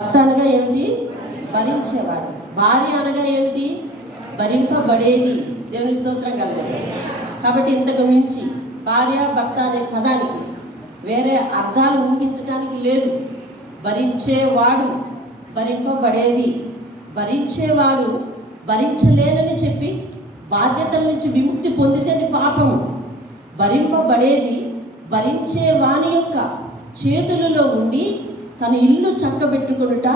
భర్త అనగా ఏమిటి? భరించేవాడు. భార్య అనగా ఏమిటి? భరింపబడేది. దేవుని స్తోత్రం కలగాలి. కాబట్టి ఇంతకు మించి భార్య భర్త అనే పదానికి వేరే అర్థాలు ఊహించడానికి లేదు. భరించేవాడు, భరింపబడేది. భరించేవాడు భరించలేనని చెప్పి బాధ్యతల నుంచి విముక్తి పొందితే అది పాపము. భరింపబడేది భరించే వాని యొక్క చేతులలో ఉండి తన ఇల్లు చక్కబెట్టుకునుట,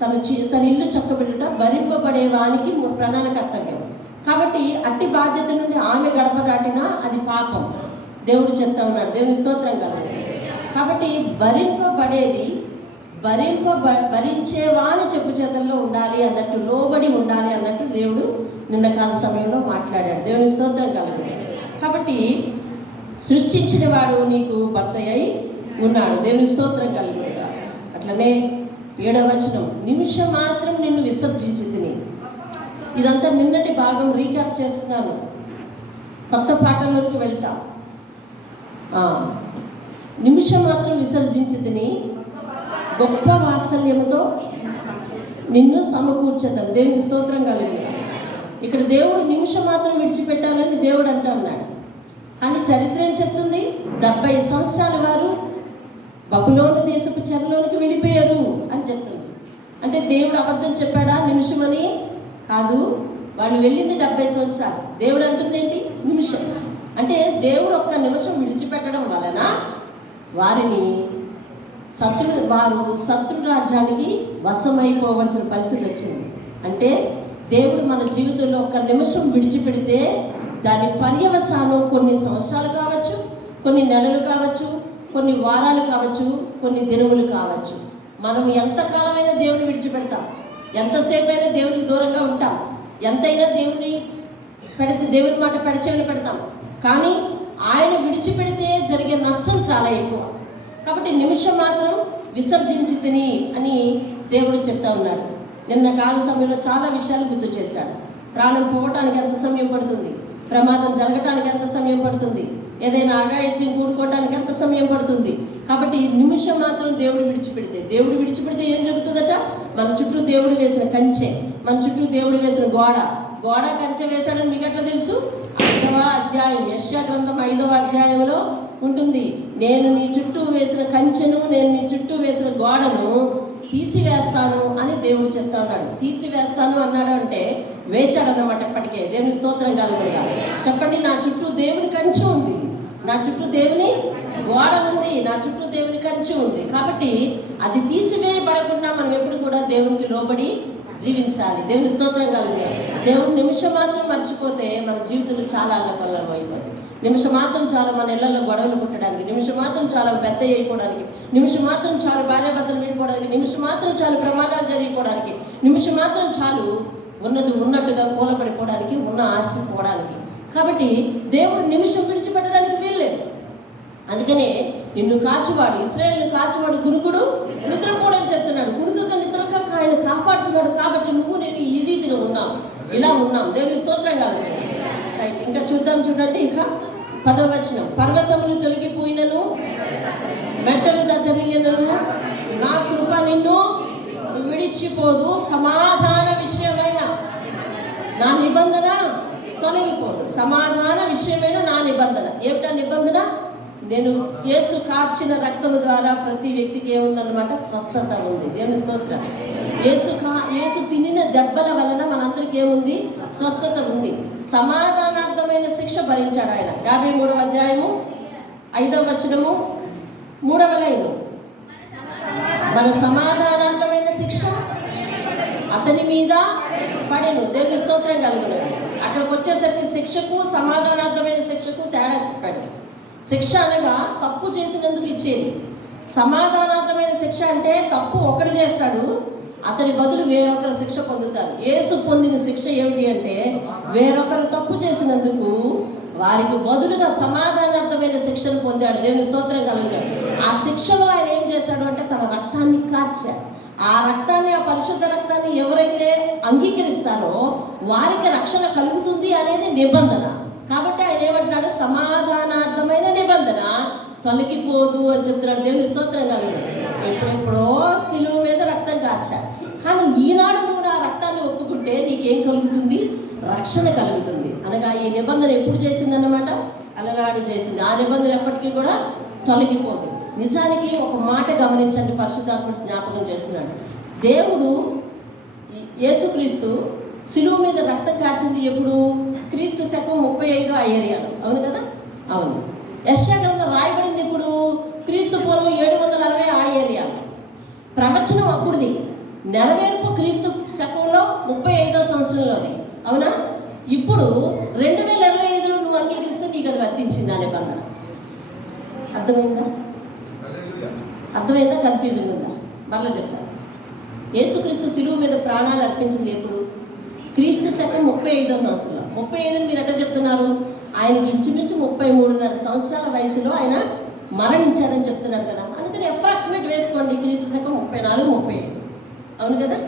తన ఇల్లు చక్కబెట్టుట భరింపబడే వానికి ప్రధాన కర్తవ్యం. కాబట్టి అట్టి బాధ్యత నుండి ఆమె గడప దాటినా అది పాపం. దేవుడు చెప్తా ఉన్నాడు. దేవుని స్తోత్రం కలదు. కాబట్టి భరింపబడేది భరించేవాని చెప్పు చేతల్లో ఉండాలి అన్నట్టు, లోబడి ఉండాలి అన్నట్టు దేవుడు నిన్న కాల సమయంలో మాట్లాడాడు. దేవుని స్తోత్రం కలదు. కాబట్టి సృష్టించిన వాడు నీకు భర్త అయి ఉన్నాడు. దేవుని స్తోత్రం కలుగుగా. అట్లనే 7వ వచనం, నిమిషం మాత్రం నిన్ను విసర్జించి తిని. ఇదంతా నిన్నటి భాగం రీక్యాప్ చేస్తున్నాను. కొత్త పాఠంలోకి వెళ్తాం. నిమిషం మాత్రం విసర్జించి తిని గొప్ప వాత్సల్యముతో నిన్ను సమకూర్చేద్దాం. దేవుని స్తోత్రం కలిగి. ఇక్కడ దేవుడు నిమిషం మాత్రం విడిచిపెట్టాలని దేవుడు అంటా ఉన్నాడు. కానీ చరిత్ర ఏం చెప్తుంది? 70 సంవత్సరాల వారు బబులోను దేశపు చెరలోనికి వెళ్ళిపోయారు అని చెప్తుంది. అంటే దేవుడు అబద్ధం చెప్పాడా? నిమిషమని కాదు. వాళ్ళు వెళ్ళింది 70 సంవత్సరాలు. దేవుడు అంటుంది ఏంటి? నిమిషం. అంటే దేవుడు ఒక్క నిమిషం విడిచిపెట్టడం వలన వారు శత్రు రాజ్యానికి వశమైపోవలసిన పరిస్థితి వచ్చింది. అంటే దేవుడు మన జీవితంలో ఒక్క నిమిషం విడిచిపెడితే దాని పర్యవసానం కొన్ని సంవత్సరాలు కావచ్చు, కొన్ని నెలలు కావచ్చు, కొన్ని వారాలు కావచ్చు, కొన్ని దినములు కావచ్చు. మనం ఎంతకాలమైనా దేవుని విడిచిపెడతాం, ఎంతసేపు అయినా దేవునికి దూరంగా ఉంటాం, ఎంతైనా దేవుని మాట పెడచెవిని పెడతాం. కానీ ఆయన విడిచిపెడితే జరిగే నష్టం చాలా ఎక్కువ. కాబట్టి నిమిషం మాత్రం విసర్జించి తిని అని దేవుడు చెప్తా ఉన్నాడు. నిన్న కాల సమయంలో చాలా విషయాలు గుర్తు చేశాడు. ప్రాణం పోవటానికి ఎంత సమయం పడుతుంది, ప్రమాదం జరగటానికి ఎంత సమయం పడుతుంది, ఏదైనా అఘాయిత్యం కూడుకోవటానికి ఎంత సమయం పడుతుంది. కాబట్టి నిమిషం మాత్రం దేవుడు విడిచిపెడితే ఏం జరుగుతుందట? మన చుట్టూ దేవుడు వేసిన కంచె, మన చుట్టూ దేవుడు వేసిన గోడ కంచె వేశాడని మీకు ఎట్లా తెలుసు? 5వ అధ్యాయం యెషయా గ్రంథం 5వ అధ్యాయంలో ఉంటుంది. నేను నీ చుట్టూ వేసిన కంచెను, నేను నీ చుట్టూ వేసిన గోడను తీసివేస్తాను అని దేవుడు చెప్తా ఉన్నాడు. తీసివేస్తాను అన్నాడు అంటే వేశాడు అన్నమాట. ఇప్పటికే దేవుని స్తోత్రం కలుగుగా. చెప్పండి, నా చుట్టూ దేవుని కంచె ఉంది, నా చుట్టూ దేవుని గోడ ఉంది, నా చుట్టూ దేవుని కంచె ఉంది. కాబట్టి అది తీసివేయబడకుండా మనం ఎప్పుడు కూడా దేవునికి లోబడి జీవించాలి. దేవుని స్తోత్రం కలుగుగా. దేవుని నిమిషం మాత్రం మర్చిపోతే మన జీవితంలో చాలా అల్లకల్లం అయిపోతుంది. నిమిషం మాత్రం చాలు మన ఇళ్లలో గొడవలు పుట్టడానికి, నిమిషం మాత్రం చాలు పెద్ద అయిపోవడానికి, నిమిషం మాత్రం చాలు భార్యాభర్తలు విడిపోవడానికి, నిమిషం మాత్రం చాలు ప్రమాదాలు జరిగిపోవడానికి, నిమిషం మాత్రం చాలు ఉన్నది ఉన్నట్టుగా కూలపడిపోవడానికి, ఉన్న ఆస్తి పోవడానికి. కాబట్టి దేవుడు నిమిషం విడిచిపెట్టడానికి వీల్లేదు. అందుకనే నిన్ను కాచువాడు, ఇశ్రాయేలును కాచువాడు కునుకుడు నిద్రపోవడం చెప్తున్నాడు. కునుకక నిద్రక ఆయన కాపాడుతున్నాడు. కాబట్టి నువ్వు నేను ఈ రీతిగా ఉన్నాం, ఇలా ఉన్నాం. దేవుని స్తోత్రం కాదు. రైట్, ఇంకా చూడండి. ఇంకా 10వ వచనం, పర్వతములు తొలగిపోయినను మెట్టలు దద్దరిల్లినను నా కృప నిన్ను విడిచిపోదు, సమాధాన విషయమైన నా నిబంధన తొలగిపోదు. సమాధాన విషయమైన నా నిబంధన. ఏమిటా నిబంధన? నేను యేసు కార్చిన రక్తము ద్వారా ప్రతి వ్యక్తికి ఏముందన్నమాట? స్వస్థత ఉంది. దేవుని స్తోత్రం. యేసు తినిన దెబ్బల వలన మనందరికీ ఏముంది? స్వస్థత ఉంది. సమాధానార్థమైన శిక్ష భరించాడు ఆయన. 53వ అధ్యాయము 5వ వచనము 3వ లైను, మన సమాధానార్థమైన శిక్ష అతని మీద పడెను. దేవుని స్తోత్రం కలుగును. అక్కడికి వచ్చేసరికి శిక్షకు సమాధానార్థమైన శిక్షకు తేడా చెప్పాడు. శిక్ష అనగా తప్పు చేసినందుకు ఇచ్చేది. సమాధానార్థమైన శిక్ష అంటే తప్పు ఒకడు చేస్తాడు, అతని బదులు వేరొకరు శిక్ష పొందుతారు. యేసు పొందిన శిక్ష ఏమిటి అంటే వేరొకరు తప్పు చేసినందుకు వారికి బదులుగా సమాధానార్థమైన శిక్షను పొందాడు. దేవుని స్తోత్రం కలుగుతాడు. ఆ శిక్షలో ఆయన ఏం చేశాడు అంటే తన రక్తాన్ని కార్చాడు. ఆ రక్తాన్ని, ఆ పరిశుద్ధ రక్తాన్ని ఎవరైతే అంగీకరిస్తారో వారికి రక్షణ కలుగుతుంది అనేది నిబంధన. కాబట్టి ఆయన ఏమంటున్నాడు? సమాధానార్థమైన నిబంధన తొలగిపోదు అని చెప్తున్నాడు. దేవుని స్తోత్రం కలుగుతాడు. ఎప్పుడెప్పుడో సిలువ మీద రక్తం కార్చాడు. కానీ ఈనాడు నువ్వు నా రక్తాన్ని ఒప్పుకుంటే నీకేం కలుగుతుంది? రక్షణ కలుగుతుంది. అనగా ఈ నిబంధన ఎప్పుడు చేసిందన్నమాట? అలనాడు చేసింది. ఆ నిబంధన ఎప్పటికీ కూడా తొలగిపోదు. నిజానికి ఒక మాట గమనించండి, పరిశుద్ధాత్ముడు జ్ఞాపకం చేస్తున్నాడు. దేవుడు యేసుక్రీస్తు సిలువ మీద రక్తం కార్చింది ఎప్పుడు? క్రీస్తు శకం 35 ఆ ఏరియాలో. అవును కదా? అవును. యెషయా గ్రంథం రాయబడింది ఇప్పుడు క్రీస్తు పూర్వం 760 ఆ ఏరియాలో. ప్రవచనం అప్పుడుది, నెరవేర్పు క్రీస్తు శకంలో 35వ సంవత్సరంలోది. అవునా? ఇప్పుడు 2025లో నువ్వు అంగీకరిస్తే నీకు అది వర్తించింది అనే బంధన. అర్థమైందా? కన్ఫ్యూజన్ ఉందా? మరలా చెప్తాను. యేసుక్రీస్తు సిలువ మీద ప్రాణాలు అర్పించింది ఎప్పుడు? క్రీస్తు శకం 35వ సంవత్సరంలో. 35 మీరు ఎట్లా చెప్తున్నారు? ఆయనకి ఇంచుమించు 33.5 సంవత్సరాల వయసులో ఆయన మరణించారని చెప్తున్నారు కదా. అందుకని అప్రాక్సిమేట్ వేసుకోండి, క్రీస్తు శకం 34, 35. అవును కదా?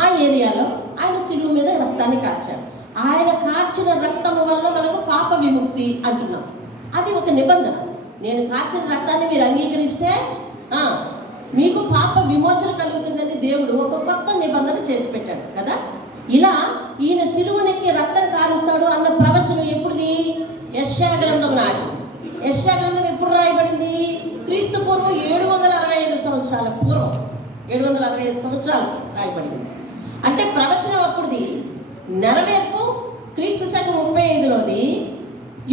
ఆ ఏరియాలో ఆయన సిలువ మీద రక్తాన్ని కార్చాడు. ఆయన కార్చిన రక్తము వల్ల మనకు పాప విముక్తి అంటున్నాం. అది ఒక నిబంధన. నేను కార్చిన రక్తాన్ని మీరు అంగీకరిస్తే మీకు పాప విమోచన కలుగుతుందని దేవుడు ఒక కొత్త నిబంధన చేసి పెట్టాడు కదా. ఇలా ఈయన సిలువనెక్కి రక్తం కారుస్తాడు అన్న ప్రవచనం ఎప్పుడుది? యెషయా గ్రంథం నాటి. యెషయా గ్రంథం ఎప్పుడు రాయబడింది? క్రీస్తు పూర్వం 765 సంవత్సరాల పూర్వం. 765 సంవత్సరాలు రాయబడింది. అంటే ప్రవచనం అప్పుడుది, నెరవేర్పు క్రీస్తు శకం 35లోది.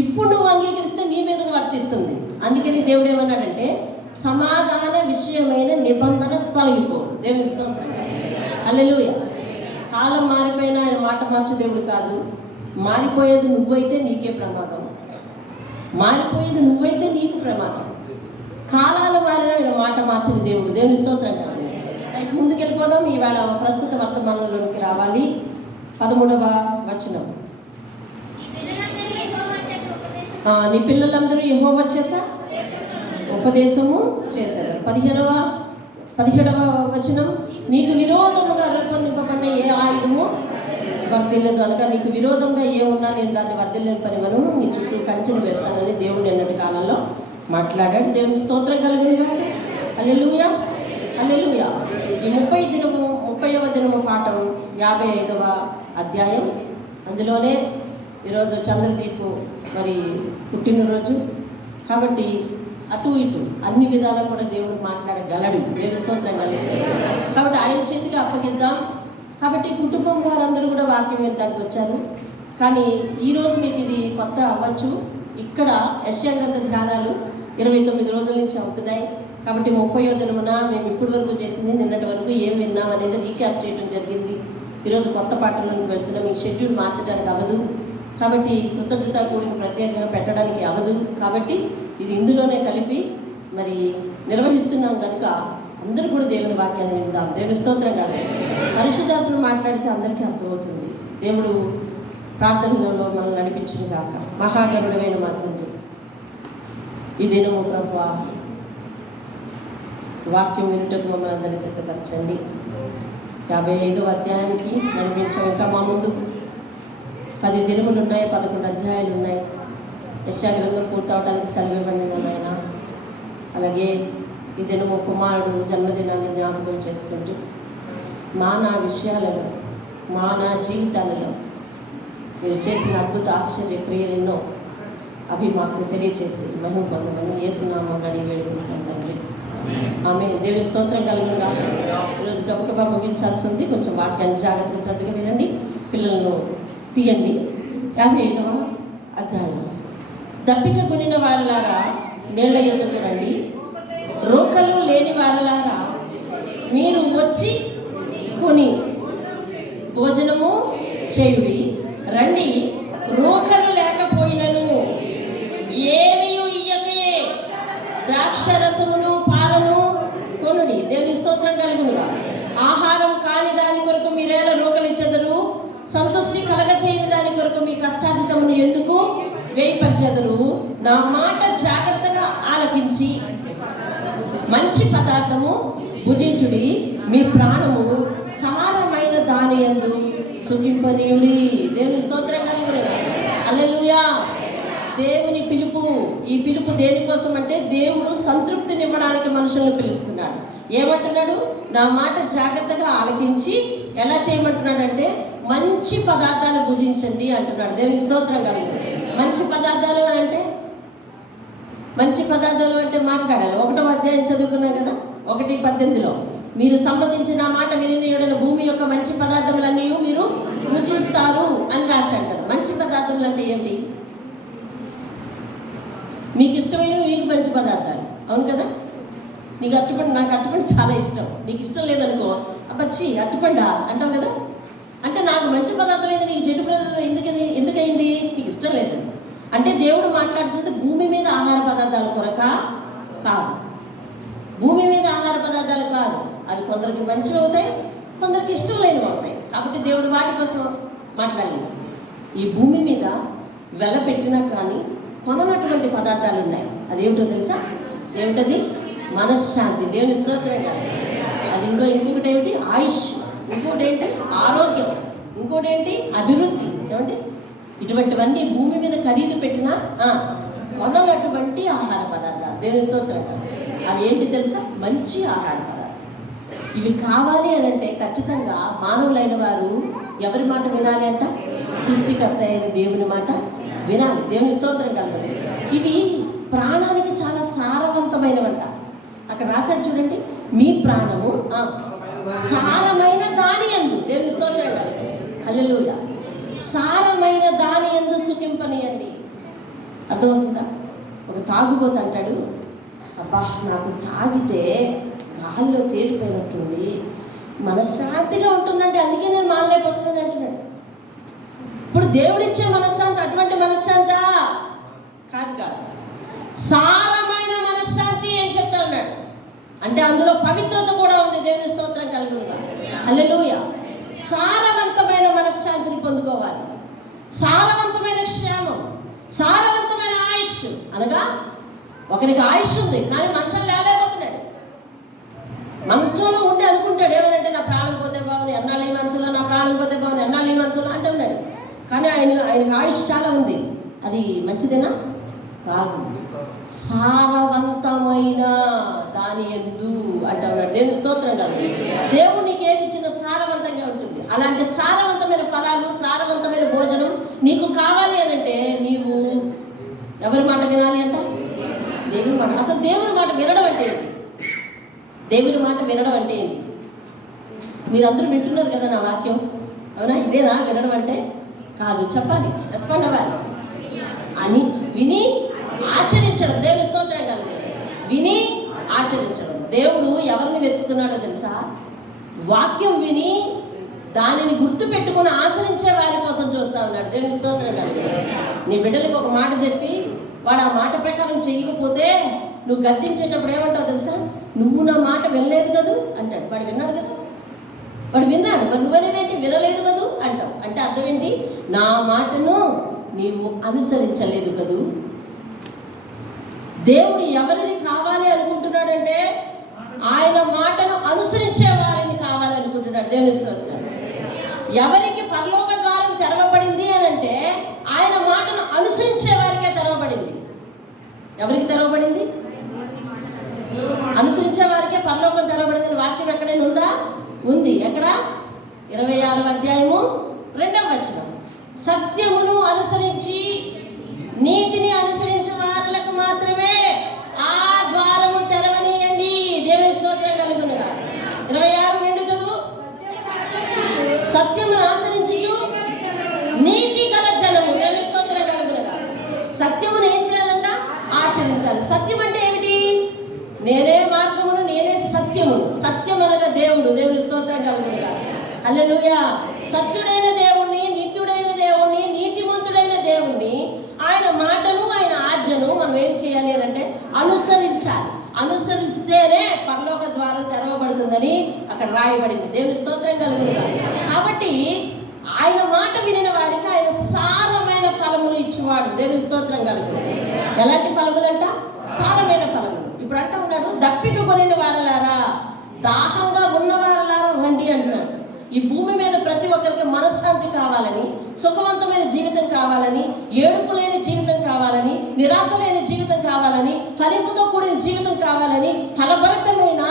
ఇప్పుడు నువ్వు అంగీకరిస్తే నీ మీదకు వర్తిస్తుంది. అందుకని దేవుడు ఏమన్నాడంటే, సమాధాన విషయమైన నిబంధన తొలగిపోదు. దేవుని స్తోత్రం. హల్లెలూయా. కాలం మారిపోయినా ఆయన మాట మార్చే దేవుడు కాదు. మారిపోయేది నువ్వైతే నీకే ప్రమాదం, మారిపోయేది నువ్వైతే నీకు ప్రమాదం. కాలాల వారిన ఆయన మాట మార్చిన దేవుడు. దేవుని స్తోత్రం కాదు. రైట్, ముందుకు వెళ్ళిపోదాం. ఈవేళ ప్రస్తుత వర్తమానంలోనికి రావాలి. 13వ వచనం. నీ పిల్లలందరూ యెహోవా చేత ఉపదేశము చేశారు. 17వ వచనం. నీకు విరోధముగా రూపొందింపబడిన ఏ ఆయుధము వర్ధిల్లదు. అనగా నీకు విరోధంగా ఏమున్నా నేను దాన్ని వర్ధిల్లని పనివను నీ చుట్టూ కంచెను వేస్తానని దేవుడు నిన్నటి కాలంలో మాట్లాడాడు. దేవునికి స్తోత్రం కలుగునుగా. హల్లెలూయా, హల్లెలూయా. ఈ 30వ దినము పాఠం 55వ అధ్యాయం. అందులోనే ఈరోజు చంద్రదీపు మరి పుట్టినరోజు కాబట్టి అటు ఇటు అన్ని విధాలా కూడా దేవుడు మాట్లాడగలడు. దేవుని స్తోత్రం కలదు. కాబట్టి ఆయన చేతికి అప్పగిద్దాం. కాబట్టి కుటుంబం వారందరూ కూడా వాక్యం వినడానికి వచ్చారు. కానీ ఈరోజు మీకు ఇది కొత్త అవ్వచ్చు. ఇక్కడ యెషయా గ్రంథ ధ్యానాలు 29 రోజుల నుంచి అవుతున్నాయి. కాబట్టి 30వ దినమున మేము ఇప్పటి వరకు చేసింది, నిన్నటి వరకు ఏం విన్నాం అనేది రీక్యాప్ చేయడం జరిగింది. ఈరోజు కొత్త పాఠాలను వెళ్తున్నాం. ఈ షెడ్యూల్ మార్చడానికి అవ్వదు. కాబట్టి కృతజ్ఞత కూడిక ప్రత్యేకంగా పెట్టడానికి అవ్వదు. కాబట్టి ఇది ఇందులోనే కలిపి మరి నిర్వహిస్తున్నాం కనుక అందరూ కూడా దేవుని వాక్యాన్ని విందాం. దేవుని స్తోత్రం కాదు. పరిశుద్ధాత్మను మాట్లాడితే అందరికీ అర్థమవుతుంది. దేవుడు ప్రార్థనలో మనల్ని నడిపించిన కాక. మహాగరుడమైన మా తండ్రి, ఈ దినము ప్రభువా వాక్యం వినుటకు మమ్మల్ని అందరినీ సిద్ధపరచండి. 55వ అధ్యాయానికి నడిపించాం. ఇంకా మా ముందు 10 దినములు ఉన్నాయి, 11 అధ్యాయాలు ఉన్నాయి. యెషయా గ్రంథం పూర్తవడానికి సెలవివ్వండి నాయన. అలాగే ఈ దినము కుమారుడు జన్మదినాన్ని జ్ఞాపకం చేసుకుంటూ నా విషయాలలో నా జీవితాలలో మీరు చేసిన అద్భుత ఆశ్చర్య క్రియలు ఎన్నో అవి మాకు తెలియచేసి మహిమ పొందమని యేసునామమున అడిగి వేడుకుంటున్నాను తండ్రి. ఆమె. దేవుని స్తోత్రం కలుగునుగా. ఈరోజు గబగబా ముగించాల్సి ఉంది. కొంచెం వాక్యాన్ని జాగ్రత్తగా శ్రద్ధగా వినండి. పిల్లలను తీయండి. 55వ అధ్యాయం. దప్పిక కొనిన వారలారా నీళ్ల యొద్దకు రండి, రోకలు లేని వారలారా మీరు వచ్చి కొని భోజనము చేయుడి. రండి, రోకలు లేకపోయినను ఏమియు ఇయ్యకే ద్రాక్షరసమును పాలను కొనుడి. దేవుని స్తోత్రం కలుగునుగా. ఆహారం కాని దాని కొరకు మీరేలా రోకలిచ్చెదరు? సంతృష్టి కలగచేయని దాని కొరకు మీ కష్టార్జితమును ఎందుకు వేయపరచెదరు? నా మాట జాగ్రత్తగా ఆలకించి మంచి పదార్థము భుజించుడి. మీ ప్రాణము సారమైన దాని యందు సుఖింపనీయుడి. దేవుని స్తోత్రం కలుగునుగా. హల్లెలూయా. దేవుని పిలుపు. ఈ పిలుపు దేనికోసం అంటే దేవుడు సంతృప్తినివ్వడానికి మనుషులను పిలుస్తున్నాడు. ఏమంటున్నాడు? నా మాట జాగ్రత్తగా ఆలకించి ఎలా చేయమంటున్నాడంటే మంచి పదార్థాలు భుజించండి అంటున్నాడు. దేవునికి స్తోత్రం కలుగుతుంది. మంచి పదార్థాలు అంటే మాట్లాడాలి. 1వ అధ్యాయం చదువుకున్నాం కదా, 1:18 మీరు సమ్మతించిన మాట విని యెడల భూమి యొక్క మంచి పదార్థములన్నీ మీరు భుజిస్తారు అని రాశాడు కదా. మంచి పదార్థములు అంటే ఏంటి? మీకు ఇష్టమైనవి మీకు మంచి పదార్థాలు, అవును కదా. నీకు అట్టుపండు, నాకు అట్టుపండు చాలా ఇష్టం, నీకు ఇష్టం లేదనుకో అప్పచ్చి అట్టుపండా అంటావు కదా. అంటే నాకు మంచి పదార్థం అయింది, నీకు చెడు పదార్థం ఎందుకైంది? నీకు ఇష్టం లేదని. అంటే దేవుడు మాట్లాడుతుంటే భూమి మీద ఆహార పదార్థాల కొరక కాదు, భూమి మీద ఆహార పదార్థాలు కాదు. అవి కొందరికి మంచివి అవుతాయి, కొందరికి ఇష్టం లేనివి అవుతాయి. కాబట్టి దేవుడు వాటి కోసం మాట్లాడలేదు. ఈ భూమి మీద వెల పెట్టినా కానీ కొననటువంటి పదార్థాలు ఉన్నాయి. అదేమిటో తెలుసా? ఏమిటది? మనశ్శాంతి. దేవుని స్తోత్రం కాదు. అది ఇంకొకటి ఏమిటి? ఆయుష్. ఇంకోటి ఏంటి? ఆరోగ్యం. ఇంకోటి ఏంటి? అభివృద్ధి. ఏమంటే ఇటువంటివన్నీ భూమి మీద ఖరీదు పెట్టినా కొననటువంటి ఆహార పదార్థాలు. దేవుని స్తోత్రం కాదు. అవి ఏంటి తెలుసా? మంచి ఆహార పదార్థాలు. ఇవి కావాలి అని అంటే ఖచ్చితంగా మానవులైన వారు ఎవరి మాట వినాలి అంట? సృష్టికర్త అయిన దేవుని మాట వినాలి. దేవుని స్తోత్రం కలగాలి. ఇవి ప్రాణానికి చాలా సారవంతమైనవంట. అక్కడ రాశాడు చూడండి, మీ ప్రాణము సారమైన దాని యందు. దేవుని స్తోత్రం కలగాలి. హల్లెలూయా. సారమైన దాని యందు సుఖింపనియండి. అర్థమవుతుందా? ఒక తాగుబోతు అంటాడు, అబ్బా నాకు తాగితే గాల్లో తేలిపోయినట్టుండి మనశ్శాంతిగా ఉంటుందంటే అందుకే నేను మానలేకపోతున్నాను అంటున్నాడు. ఇప్పుడు దేవుడిచ్చే మనశ్శాంతి అటువంటి మనశ్శాంతా కాదు. సారమైన మనశ్శాంతి ఏం చెప్తా ఉన్నాడు అంటే అందులో పవిత్రత కూడా ఉంది. దేవుని స్తోత్రం కలుగునుగా. హల్లెలూయా. సారవంతమైన మనశ్శాంతిని పొందుకోవాలి. సారవంతమైన క్షేమం, సారవంతమైన ఆయుష్. అనగా ఒకరికి ఆయుష్ ఉంది కానీ మంచం లేకపోతున్నాడు. మంచంలో ఉండి అనుకుంటాడు ఏమనంటే నా ప్రాణం పోతే బాగుంది, ఎన్నాళ్ళు ఈ మంచంలో, నా ప్రాణం పోతే బాగుంది, ఎన్నాళ్ళు ఈ మంచంలో అంటే ఉన్నాడు. కానీ ఆయనకు ఆయుష్ చాలా ఉంది. అది మంచిదేనా? కాదు. సారవంతమైన దాని యందు అంటే ఉన్నాడు. దేవుని స్తోత్రం కాదు. దేవుడు నీకు ఏది ఇచ్చినా సారవంతంగా ఉంటుంది. అలాంటి సారవంతమైన ఫలాలు, సారవంతమైన భోజనం నీకు కావాలి అని అంటే నీవు ఎవరి మాట వినాలి అంట? దేవుని మాట. అసలు దేవుని మాట వినడం అంటే ఏంటి? దేవుని మాట వినడం అంటే ఏంటి? మీరందరూ వింటున్నారు కదా నా వాక్యం, అవునా? ఇదేనా వినడం అంటే? కాదు, చెప్పాలి, రెస్పాండ్ అవ్వాలి. అని విని ఆచరించడం. దేవుని స్తోత్రం కాదు, విని ఆచరించడం. దేవుడు ఎవరిని వెతుకుతున్నాడో తెలుసా? వాక్యం విని దానిని గుర్తు పెట్టుకుని ఆచరించే వారి కోసం చూస్తా ఉన్నాడు. దేవుని స్తోత్రం కాదు. నీ బిడ్డలకు ఒక మాట చెప్పి వాడు ఆ మాట ప్రకారం చేయకపోతే నువ్వు గద్దించేటప్పుడు ఏమంటావు తెలుసా? నువ్వు నా మాట వినలేదు కదూ అంటాడు. వాడు విన్నాడు కదా, వాడు విన్నాడు. మరి నువ్వనేదేంటి? వినలేదు కదూ అంటావు. అంటే అర్థం ఏంటి? నా మాటను నీవు అనుసరించలేదు కదూ. దేవుడు ఎవరిని కావాలి అనుకుంటున్నాడంటే ఆయన మాటను అనుసరించే వారిని కావాలనుకుంటున్నాడు. దేవుని స్తోత్రం. ఎవరికి పరలోక ద్వారం తెరవబడింది అని అంటే ఆయన మాటను అనుసరించే వారికే తెరవబడింది. ఎవరికి తెరవబడింది? అనుసరించే వారికే పరలోకం తెరవబడింది. వాక్యం ఎక్కడైనా ఉందా? ఉంది. ఎక్కడ? 26వ అధ్యాయము 2వ వచనం. సత్యమును అనుసరించి నీతిని అనుసరించే వారులకు మాత్రమే ఆ ద్వారము తెరవనీయండి. దేవుని స్తోత్రం కలుగునుగా. 26:2 చదువు. సత్యమును ఆచరించుచు నీతి గల జనము. దేవుని స్తోత్రం కలుగునుగా. సత్యమును ఏం చేయాలంట? ఆచరించాలి. సత్యం అంటే ఏమిటి? నేనే మార్గమును, నేనే సత్యమును. సత్యం అనగా దేవుడు. దేవుని స్తోత్రం కలుగునుగా. హల్లెలూయా. సత్యుడైన దేవుణ్ణి, నిత్యుడైన దేవుణ్ణి, నీతిమంతుడైన దేవుణ్ణి, ఆయన మాటను, ఆయన ఆజ్ఞను మనం ఏం చేయాలి అని అంటే అనుసరించాలి. అనుసరిస్తేనే పరలోక ద్వారం తెరవబడుతుందని అక్కడ రాయబడింది. దేవుని స్తోత్రం కలుగునుగా. కాబట్టి ఆయన మాట వినిన వారికి ఆయన సారమైన ఫలములు ఇచ్చేవాడు. దేవుని స్తోత్రం కలుగుతుంది. ఎలాంటి ఫలములంట? సారమైన ఫలములు. ఇప్పుడు అంటూ ఉన్నాడు, దప్పిక కొనిన వారలారా, దాహంగా ఉన్న వారలారా రండి అంటున్నాడు. ఈ భూమి మీద ప్రతి ఒక్కరికి మనశ్శాంతి కావాలని, సుఖవంతమైన జీవితం కావాలని, ఏడుపు లేని జీవితం కావాలని, నిరాశ లేని జీవితం కావాలని, ఫలింపుతో కూడిన జీవితం కావాలని, ఫలభరితమైన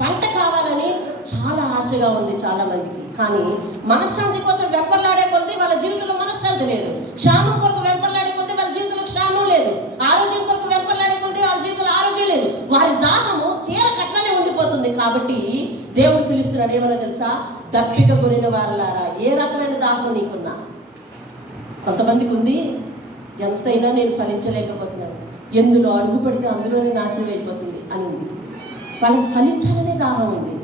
పంట కావాలని చాలా ఆశగా ఉంది చాలా మందికి. కానీ మనశ్శాంతి కోసం వెంపర్లాడే కొద్దీ వాళ్ళ జీవితంలో మనశ్శాంతి లేదు. క్షేమం కొరకు వెంపర్లాడే కొద్దీ వాళ్ళ జీవితంలో క్షేమం లేదు. ఆరోగ్యం కొరకు వెంపర్లాడే కొద్దీ వాళ్ళ జీవితంలో ఆరోగ్యం లేదు. వారి దాహము తీరకట్లనే ఉండిపోతుంది. కాబట్టి దేవుడు పిలుస్తున్నాడు ఏమన్నా తెలుసా? దప్పిక కొనిన వారులారా, ఏ రకమైన దాహం నీకున్నా. కొంతమందికి ఉంది, ఎంతైనా నేను ఫలించలేకపోతున్నాను, ఎందులో అడుగు పెడితే అందులోనే నాశనం అయిపోతుంది అని ఉంది. వాళ్ళకి ఫలించాలనే దాహం ఉంది.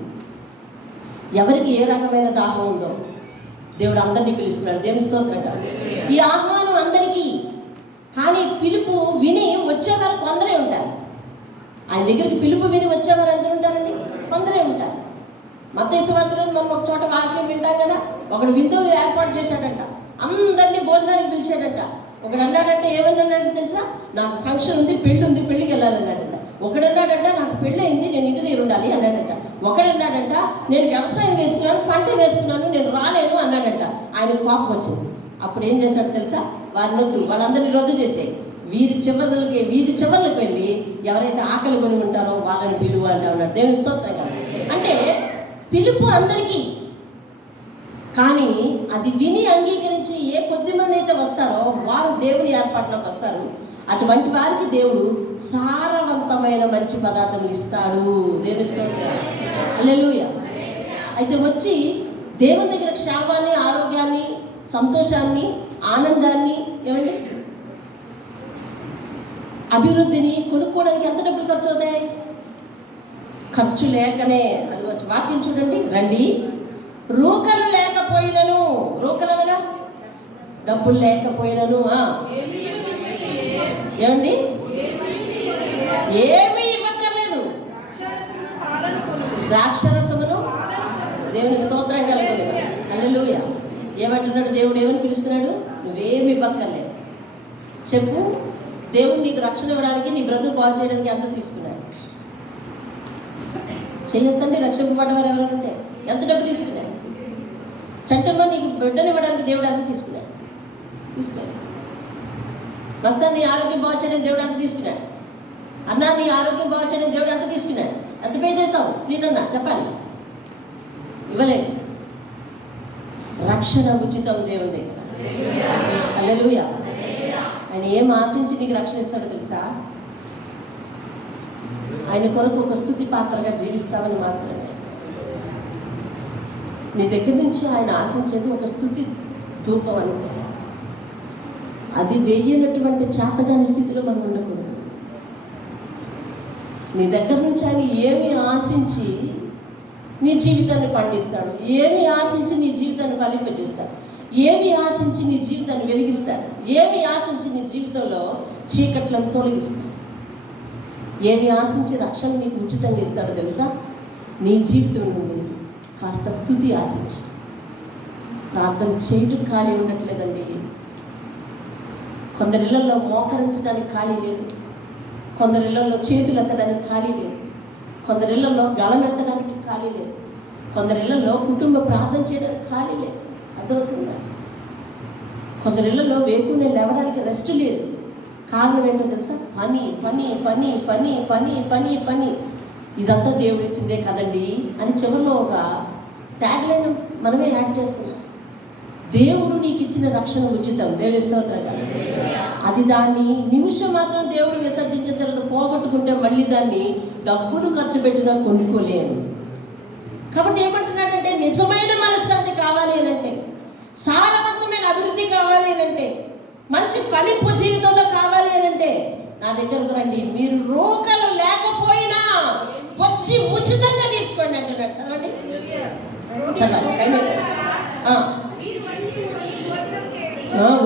ఎవరికి ఏ రకమైన దాహం ఉందో దేవుడు అందరినీ పిలుస్తున్నాడు. దేవుని స్తోత్రంగా. ఈ ఆహ్వానం అందరికీ, కానీ పిలుపు విని వచ్చేవారు కొందరే ఉంటారు. ఆయన దగ్గరికి పిలుపు విని వచ్చేవారు అందరూ ఉంటారండి? కొందరే ఉంటారు. మత్తయి సువార్తలో మనం ఒక చోట వాక్యం వింటాం కదా, ఒకడు విందు ఏర్పాటు చేశాడంట, అందరినీ భోజనానికి పిలిచాడంట. ఒకడు అన్నాడంటే ఏమన్నాడంటే తెలుసా? నాకు ఫంక్షన్ ఉంది, పెళ్ళి ఉంది, పెళ్ళికి వెళ్ళాలన్నాడంట. ఒకడన్నాడంట నాకు పెళ్ళి అయింది, నేను ఇంటి దగ్గర ఉండాలి అన్నాడంట. ఒకడన్నాడంట నేను వ్యవసాయం వేసుకున్నాను, పంట వేసుకున్నాను, నేను రాలేను అన్నాడంట. ఆయన కోపం వచ్చింది. అప్పుడు ఏం చేశాడు తెలుసా? వారిని వద్దు, వాళ్ళందరినీ రద్దు చేసేయి, వీధి చివర్లకు వెళ్ళి ఎవరైతే ఆకలి కొని ఉంటారో వాళ్ళని పిలువ అంటున్నాడు. దేవుని స్తోత్రంగా. అంటే పిలుపు అందరికీ, కానీ అది విని అంగీకరించి ఏ కొద్ది మంది అయితే వస్తారో వారు దేవుని ఏర్పాటులోకి వస్తారు. అటువంటి వారికి దేవుడు సారవంతమైన మంచి పదార్థములు ఇస్తాడు. దేవుని స్తోత్రం. హల్లెలూయా. అయితే వచ్చి దేవుని దగ్గర క్షేమాన్ని, ఆరోగ్యాన్ని, సంతోషాన్ని, ఆనందాన్ని, ఏమండి అభివృద్ధిని కొనుక్కోవడానికి ఎంత డబ్బులు ఖర్చు అవుతాయి? ఖర్చు లేకనే, అది వచ్చి వాక్యం చూడండి, రండి రూకలు లేకపోయినను, రూకలనగా డబ్బులు లేకపోయినను, ఏమండి ఏమీ ఇవ్వక్కర్లేదు, ద్రాక్షరసమును. దేవుని స్తోత్రం కలగదు. హల్లెలూయా. ఏమంటున్నాడు దేవుడు? ఏమని పిలుస్తున్నాడు? నువ్వేమి ఇవ్వక్కర్లేదు. చెప్పు, దేవుడు నీకు రక్షణ ఇవ్వడానికి, నీ బ్రతుకు పాలు చేయడానికి ఎంత తీసుకున్నాడు? చేయొద్దండి. రక్షింపబడ్డవారు ఎవరంటే ఎంత డబ్బు తీసుకున్నాడు? చట్టంలో నీకు బిడ్డను ఇవ్వడానికి దేవుడు ఎంత తీసుకున్నాడు? తీసుకున్నాడు. బస్తా నీ ఆరోగ్యం బాగు చేయడానికి దేవుడు ఎంత తీసుకున్నాడు? అన్నా నీ ఆరోగ్యం బాగు చేయడానికి దేవుడు ఎంత తీసుకున్నాడు? ఎంత పే చేసావు శ్రీనన్న? చెప్పాలి. ఇవ్వలేదు. రక్షణ ఉచితం దేవుని దగ్గర. హల్లెలూయా. ఆయన ఏం ఆశించి నీకు రక్షణ ఇస్తాడో తెలుసా? ఆయన కొరకు ఒక స్తుతి పాత్రగా జీవిస్తామని మాత్రమే. నీ దగ్గర నుంచి ఆయన ఆశించేది ఒక స్తుతి ధూపం అంటే. అది వేయనటువంటి చేతగాని స్థితిలో మనం ఉండకూడదు. నీ దగ్గర నుంచి ఆయన ఏమి ఆశించి నీ జీవితాన్ని పండిస్తాడు, ఏమి ఆశించి నీ జీవితాన్ని ఫలింపజేస్తాడు, ఏమి ఆశించి నీ జీవితాన్ని వెలిగిస్తాడు, ఏమి ఆశించి నీ జీవితంలో చీకట్లను తొలగిస్తాడు, ఏమి ఆశించి రక్షణ నీకు ఉచితంగా ఇస్తాడో తెలుసా? నీ జీవితం నుండి కాస్త స్తుతి ఆశించి. ప్రార్థన చేయటం ఖాళీ ఉండట్లేదండి. కొందరిళ్లలో మోకరించడానికి ఖాళీ లేదు, కొందరిళ్లలో చేతులు ఎత్తడానికి ఖాళీ లేదు, కొందరిళ్లలో గళం ఎత్తడానికి ఖాళీ లేదు, కొందరిళ్లలో కుటుంబ ప్రార్థన చేయడానికి ఖాళీ లేదు. అర్థమవుతుందా? కొందరిళ్లలో వేకునే లేవడానికి రెస్ట్ లేదు. కారణం ఏంటో తెలుసా? పని పని పని పని పని పని పని. ఇదంతా దేవుడు ఇచ్చిందే కదండి అని చివరిలో ఒక ట్యాగ్ లైన్ మనమే యాడ్ చేస్తున్నాం. దేవుడు నీకు ఇచ్చిన రక్షణ ఉచితం. దేవుని స్తోత్రంగా. అది దాన్ని నిమిషం మాత్రం దేవుడు విసర్జించిన తర్వాత పోగొట్టుకుంటే మళ్ళీ దాన్ని డబ్బులు ఖర్చు పెట్టినా కొనుక్కోలేను. కాబట్టి ఏమంటున్నాడంటే నిజమైన మనశ్శాంతి కావాలి అని అంటే, సారవంతమైన అభివృద్ధి కావాలి అని అంటే, మంచి ఫలింపు జీవితంలో కావాలి అని అంటే నా దగ్గరకు రండి. మీరు రోకలు లేకపోయినా వచ్చి ఉచితంగా తీసుకోండి అంటున్నాడు. చదవండి, చదవాలి.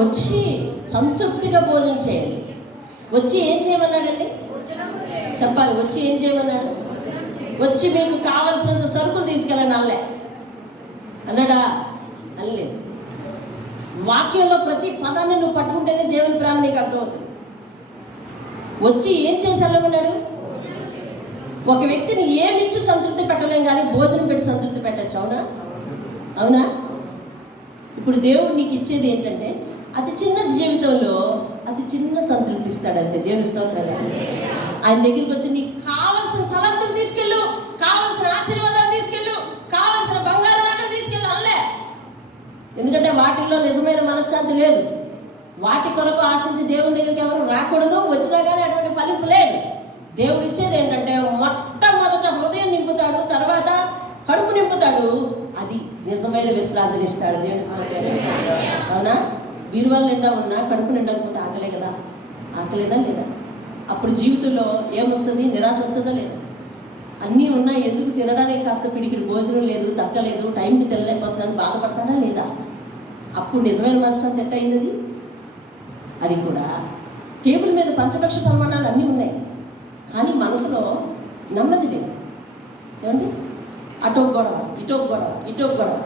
వచ్చి సంతృప్తిగా భోజనం చేయండి. వచ్చి ఏం చేయమన్నాడండి? చెప్పాలి. వచ్చి ఏం చేయమన్నాడు? వచ్చి మీకు కావలసినంత సరుకులు తీసుకెళ్ళండి అల్లే అన్నాడా? అల్లే. వాక్యంలో ప్రతి పదాన్ని నువ్వు పట్టుకుంటేనే దేవుని ప్రేమ నీకు అర్థమవుతుంది. వచ్చి ఏం చేసి వెళ్ళమన్నాడు? ఒక వ్యక్తిని ఏమిచ్చి సంతృప్తి పెట్టలేం, కానీ భోజనం పెట్టి సంతృప్తి పెట్టచ్చు. అవునా? అవునా? ఇప్పుడు దేవుడు నీకు ఇచ్చేది ఏంటంటే అతి చిన్న జీవితంలో అతి చిన్న సంతృప్తి ఇస్తాడంతే. దేవుని స్తోత్రాలు. ఆయన దగ్గరికి వచ్చి నీకు కావలసిన తలంతులు తీసుకెళ్ళు, కావలసిన ఆశీర్వాదాలు తీసుకెళ్ళు, కావలసిన బంగారు నాగలు తీసుకెళ్ళు అనలే. ఎందుకంటే వాటిల్లో నిజమైన మనశ్శాంతి లేదు. వాటి కొరకు ఆశించి దేవుని దగ్గరికి ఎవరు రాకూడదు. వచ్చినా కానీ అటువంటి ఫలింపు లేదు. దేవుడు ఇచ్చేది ఏంటంటే మొట్టమొదట హృదయం నింపుతాడు, తర్వాత కడుపు నింపుతాడు. అది నిజమైన విశ్రాంతిని ఇస్తాడు. దేవుని స్తోత్రాలు. అవునా? బీరువాల నిండా ఉన్నా కడుపు నిండకపోతే ఆకలే కదా, ఆకలేదా లేదా? అప్పుడు జీవితంలో ఏమొస్తుంది? నిరాశ వస్తుందా లేదా? అన్నీ ఉన్నా ఎందుకు తినడానికి కాస్త పిడికిడి భోజనం లేదు, తగ్గలేదు, టైంకి తినలేకపోతుందని బాధపడతాడా లేదా? అప్పుడు నిజమైన మనశ్శాంతి ఎట్ట అయింది? అది కూడా టేబుల్ మీద పంచపక్ష ప్రమాణాలు అన్నీ ఉన్నాయి, కానీ మనసులో నెమ్మది లేదు. ఏమండి? అటో గొడవ, ఇటో గొడవ, ఇటో గొడవ,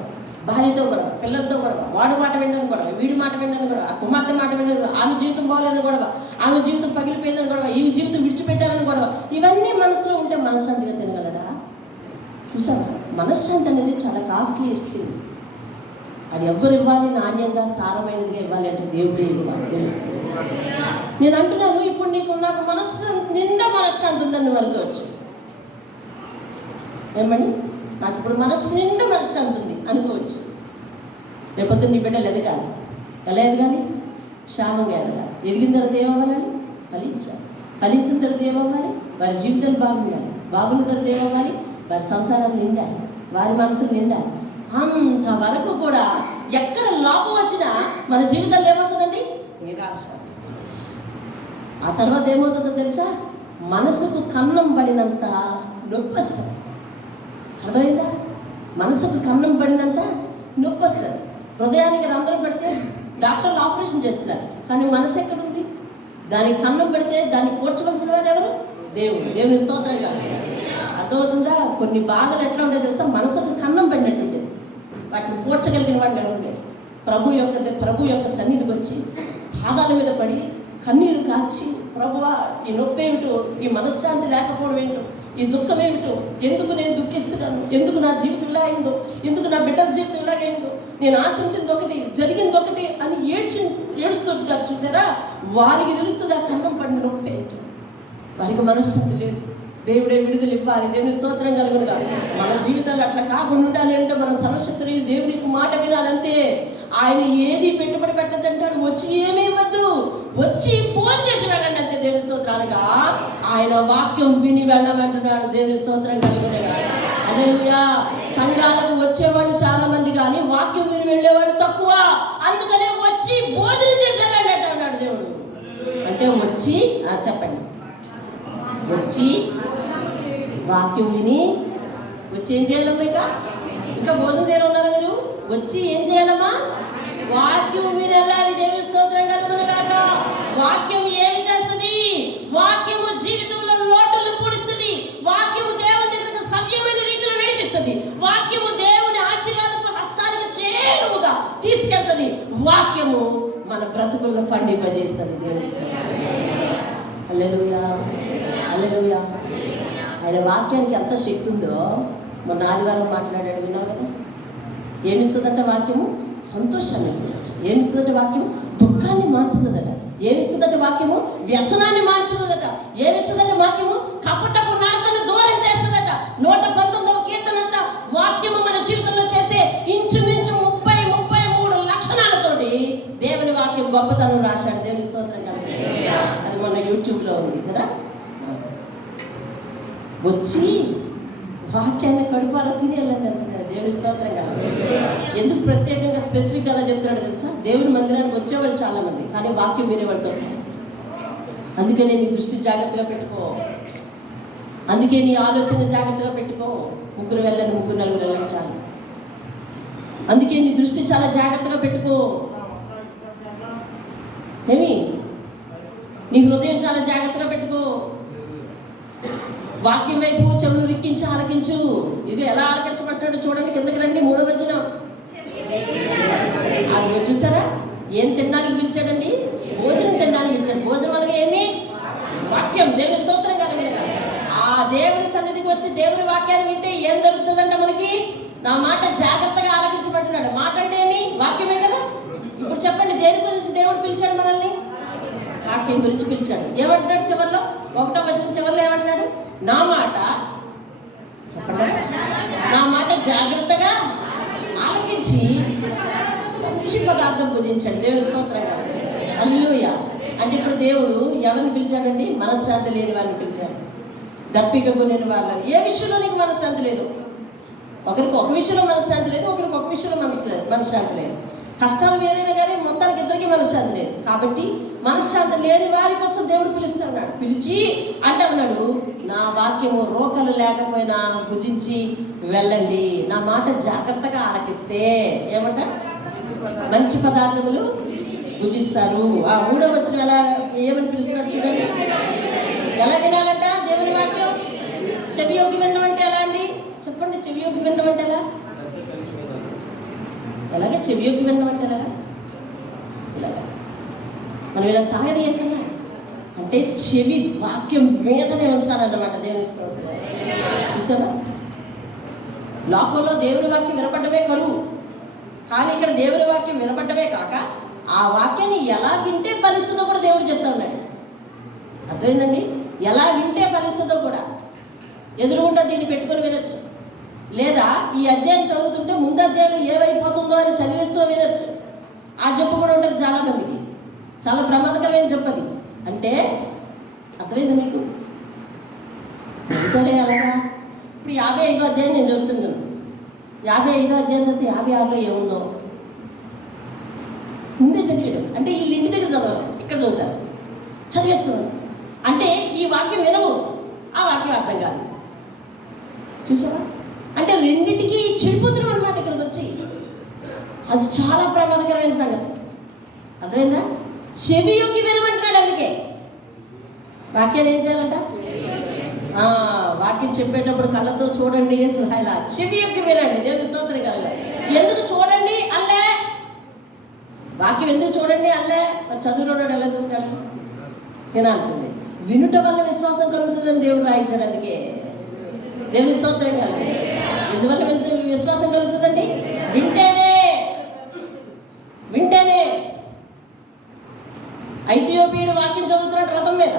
భార్యతో గొడవ, పిల్లలతో గొడవ, వాడు మాట వినని గొడవ, వీడి మాట వినని గొడవ, ఆ కుమార్తె మాట వినని గొడవ, ఆమె జీవితం బాగోలేదని గొడవ, ఆమె జీవితం పగిలిపోయిందని గొడవ, ఈమె జీవితం విడిచిపెట్టాలని గొడవ. ఇవన్నీ మనసులో ఉంటే మనశ్శాంతిగా తినగలడా? చూసారా? మనశ్శాంతి అనేది చాలా కాస్ట్లీ ఇస్తుంది. అది ఎవరు ఇవ్వాలి? నాణ్యంగా సారమైనదిగా ఇవ్వాలి అంటే దేవుడే ఇవ్వాలి. తెలుస్తుంది. నేను అంటున్నాను, ఇప్పుడు నాకు మనశ్శాంతి నిండా మనశ్శాంతి ఉందని అనుకోవచ్చు. ఏమండి? నాకు ఇప్పుడు మనస్సు నిండా మనశ్శాంతి ఉంది అనుకోవచ్చు. రేపొద్దు నీ బిడ్డలు ఎదగాలి. ఎలా ఎదగాలి? క్షేమంగా ఎదగాలి. ఎదిగిన తర్వాత ఏమవ్వాలి? ఫలించాలి. ఫలించిన తర్వాత ఏమవ్వాలి? వారి జీవితాలు బాగుండాలి. బాగున్న తర్వాత ఏమవ్వాలి? వారి సంసారాలు నిండాలి, వారి మనసులు నిండాలి. అంతవరకు కూడా ఎక్కడ లోపం వచ్చినా మన జీవితాల్లో ఏమొస్తుందండి? నిరాశ. ఆ తర్వాత ఏమవుతుందో తెలుసా? మనసుకు కన్నం పడినంత నొప్పి వస్తుంది. అర్థమైందా? మనసుకు కన్నం పడినంత నొప్పి వస్తుంది. హృదయానికి రంధ్రం పెడితే డాక్టర్లు ఆపరేషన్ చేస్తున్నారు, కానీ మనసు ఎక్కడుంది? దానికి కన్నం పెడితే దాన్ని పోడ్చవలసిన వారు ఎవరు? దేవుడు. దేవుని స్తోత్రం కాదు. అర్థమవుతుందా? కొన్ని బాధలు ఎట్లా ఉంటాయి తెలుసా? మనసుకు కన్నం పడినట్టుంటుంది. వాటిని పోడ్చగలిగిన వాడు ఎవరు లేరు. ప్రభు యొక్క సన్నిధికి వచ్చి పాదాల మీద పడి కన్నీరు కాచి, ప్రభువా ఈ నొప్పి ఏమిటో, ఈ మనశ్శాంతి లేకపోవడం ఏమిటో, ఈ దుఃఖం ఏమిటో, ఎందుకు నేను దుఃఖిస్తున్నాను, ఎందుకు నా జీవితం ఇలా అయిందో, ఎందుకు నా బిడ్డల జీవితం ఇలాగైందో, నేను ఆశించింది ఒకటి జరిగింది ఒకటి అని ఏడుస్తుంటారు. చూసారా? వారికి తెలుస్తుంది ఆ కన్నం పడిన నొప్పి ఏంటో. వారికి మనశ్శాంతి లేదు. దేవుడే విడుదల ఇవ్వాలి. దేవుని స్తోత్రం కలుగునుగా. మన జీవితాలు అట్లా కాకుండా ఉండాలి అంటే మనం సర్వశక్తుని దేవునికి మాట వినాలంతే. ఆయన ఏది పెట్టుబడి పెట్టద్దంటాడు. వచ్చి ఏమీ ఇవ్వద్దు, వచ్చి ఫోన్ చేసి వెళ్ళండి అంతే. దేవుని స్తోత్రాలుగా ఆయన వాక్యం విని వెళ్ళమంటున్నాడు. దేవుని స్తోత్రం కలుగునుగా. హల్లెలూయా. సంఘాలకు వచ్చేవాళ్ళు చాలా మంది, కానీ వాక్యం విని వెళ్ళేవాళ్ళు తక్కువ. అందుకనే వచ్చి భోజనం చేసి వెళ్ళండి అంటే అన్నాడు దేవుడు. అంటే వచ్చి చెప్పండి, వచ్చి వాక్యం విని వచ్చి ఏం చేయాలమ్మా? ఇంకా భోజనం చేయడం ఉన్నారా మీరు? వచ్చి ఏం చేయాలమ్మా? వాక్యం విని వెళ్ళాలి. దేవుని స్తోత్రం కలుగునుగాక. వాక్యం ఏమి చేస్తుంది? వాక్యము జీవితంలో లోటులు పూడుస్తుంది. వాక్యము దేవుని దగ్గర సవ్యమైన రీతిలో నడిపిస్తుంది. వాక్యము దేవుని ఆశీర్వాదపు హస్తానికి చేరువుగా తీసుకెళ్తుంది. వాక్యము మన బ్రతుకుల్లో పండింపజేస్తుంది. దేవుని స్తోత్రం. హల్లెలూయా, హల్లెలూయా. ఆయన వాక్యానికి ఎంత శక్తి ఉందో మొన్న ఆదివారం మాట్లాడాడు, విన్నావు కదా? ఏమిస్తుందంటే వాక్యము? సంతోషాన్ని ఇస్తుందట. ఏమిస్తుందంటే వాక్యము? దుఃఖాన్ని మారుతుందట. ఏమిస్తుందంటే వాక్యము? వ్యసనాన్ని మారుతుందట. ఏమిస్తుందంటే వాక్యము? కపటపు నడతను దూరం చేస్తుందట. 119వ కీర్తనంతా వాక్యము మన జీవితంలో చేసే ఇంచుమించు 33 లక్షణాలతోటి దేవుని వాక్యం గొప్పతనం రాశాడు. దేవుని స్తోత్రం కలుగుతుంది. అది మన యూట్యూబ్లో ఉంది కదా. వచ్చి వాక్యాన్ని కడుపాలో తినేయాలని అంటున్నాడు. దేవుని స్తోత్రం కలుగుతుంది. ఎందుకు ప్రత్యేకంగా స్పెసిఫిక్గా అలా చెప్తున్నాడు తెలుసా? దేవుని మందిరానికి వచ్చేవాళ్ళు చాలా మంది, కానీ వాక్యం వినేవాళ్ళతో. అందుకనే నీ దృష్టి జాగ్రత్తగా పెట్టుకో. అందుకే నీ ఆలోచన జాగ్రత్తగా పెట్టుకో. ముగ్గురు వెళ్ళండి, ముగ్గురు నలుగురు వెళ్ళండి చాలు. అందుకే నీ దృష్టి చాలా జాగ్రత్తగా పెట్టుకో. ఏమి? నీ హృదయం చాలా జాగ్రత్తగా పెట్టుకో. వాక్యం వైపు చెవులు రిక్కించి ఆలకించు. ఇది ఎలా ఆలకించబట్టాడు చూడండి. కిందకి రండి, 3వ వచనం. అది చూసారా? ఏం తినడానికి పిలిచాడండి? భోజనం తినడానికి పిలిచాడు. భోజనం అనగా ఏమి? వాక్యం. దేవుని స్తోత్రం కలుగునుగా. ఆ దేవుని సన్నిధికి వచ్చి దేవుని వాక్యాన్ని వింటే ఏం దొరుకుతుందంట మనకి? నా మాట జాగ్రత్తగా ఆలకించబట్టు వాక్యమే కదా. ఇప్పుడు చెప్పండి, దేని గురించి దేవుడు పిలిచాడు మనల్ని? వాక్యం గురించి పిలిచాడు. ఏమంటున్నాడు చివరిలో? 1వ వచనం చివరిలో ఏమంటున్నాడు? నా మాట చెప్పండి, నా మాట జాగ్రత్తగా ఆలకించి మంచి పదార్థం భుజించాడు. దేవుని స్తోత్రంగా. హల్లెలూయా. అంటే ఇప్పుడు దేవుడు ఎవరిని పిలిచాడండి? మనశ్శాంతి లేని వారిని పిలిచాడు. దప్పిక కొనేని వాళ్ళని. ఏ విషయంలో నీకు మనశ్శాంతి లేదు? ఒకరికి ఒక విషయంలో మనశ్శాంతి లేదు, ఒకరికి ఒక విషయంలో మనశ్శాంతి లేదు. కష్టాలు వేరైనా కానీ మొత్తానికి ఇద్దరికి మనశ్శాంతి లేదు. కాబట్టి మనశ్శాంతి లేని వారి కోసం దేవుడు పిలుస్తున్నాడు. పిలిచి అంటే అన్నాడు, నా వాక్యము రోకలు లేకపోయినా భుజించి వెళ్ళండి, నా మాట జాగ్రత్తగా ఆలకిస్తే ఏమంట? మంచి పదార్థములు భుజిస్తారు. ఆ 3వ వచనం ఎలా ఏమని పిలుస్తున్నాడు చూడండి. ఎలా వినాలంట దేవుని వాక్యం? చెవి యొగ్గి వినడం అంటే ఎలా అండి? చెప్పండి, చెవి యొగ్గి వినడం అంటే ఎలా? ఎలాగే చెవి యొగ్గి వినడం అంటే ఎలాగా? ఇలాగా మనం ఇలా సాగదీయకన్నా అంటే చెవి వాక్యం మీదనే ఉంచాలన్నమాట. దేవుని స్తోత్రం. చూసారా? లోకంలో దేవుని వాక్యం వినపడ్డమే కరువు, కానీ ఇక్కడ దేవుని వాక్యం వినపడ్డమే కాక ఆ వాక్యాన్ని ఎలా వింటే ఫలిస్తుందో కూడా దేవుడు చెప్తా ఉన్నాడు. అర్థమైందండి? ఎలా వింటే ఫలిస్తుందో కూడా. ఎదురుగుండా దీన్ని పెట్టుకొని వినొచ్చు, లేదా ఈ అధ్యాయం చదువుతుంటే ముందు అధ్యాయంలో ఏమైపోతుందో అని చదివిస్తూ వినొచ్చు. ఆ చెప్పు కూడా ఉంటుంది చాలామందికి. చాలా ప్రమాదకరమైన చెప్పది. అంటే అర్థమైందా మీకు? చదువుతారే అలాగా. ఇప్పుడు 55వ అధ్యాయం నేను చదువుతున్నాను. 55వ అధ్యాయం తర్వాత 56లో ఏముందో ముందే చదివేయడం. అంటే వీళ్ళు ఇంటి దగ్గర చదవరు, ఇక్కడ చదువుతారు, చదివేస్తున్నారు. అంటే ఈ వాక్యం వినవు, ఆ వాక్యం అర్థం కాదు. చూసావా? అంటే రెండింటికి చెడిపోతున్నాం అనమాట ఇక్కడికి వచ్చి. అది చాలా ప్రమాదకరమైన సంగతి. అర్థమైందా? చెవి యొగ్గి వినమంటున్నాడు. అందుకే వాక్యాన్ని ఏం చేయాలంట? వాక్యం చెప్పేటప్పుడు కళ్ళతో చూడండి, ఇలా చెవి యొగ్గి వినండి. దేవుని స్తోత్రం కలగా. ఎందుకు చూడండి అల్లే? వాక్యం ఎందుకు చూడండి అల్లే? చదువులోనాడు ఎలా చూస్తాడు? వినాల్సిందే. వినుట వల్ల విశ్వాసం కలుగుతుందని దేవుడు రాయించాడు. అందుకే దేవుని స్తోత్రం కలగా. ఎందువల్ల విశ్వాసం కలుగుతుందండి? వింటేనే. వింటేనే. ఐథియోపియుడు వాక్యం చదువుతున్నాడు రథం మీద.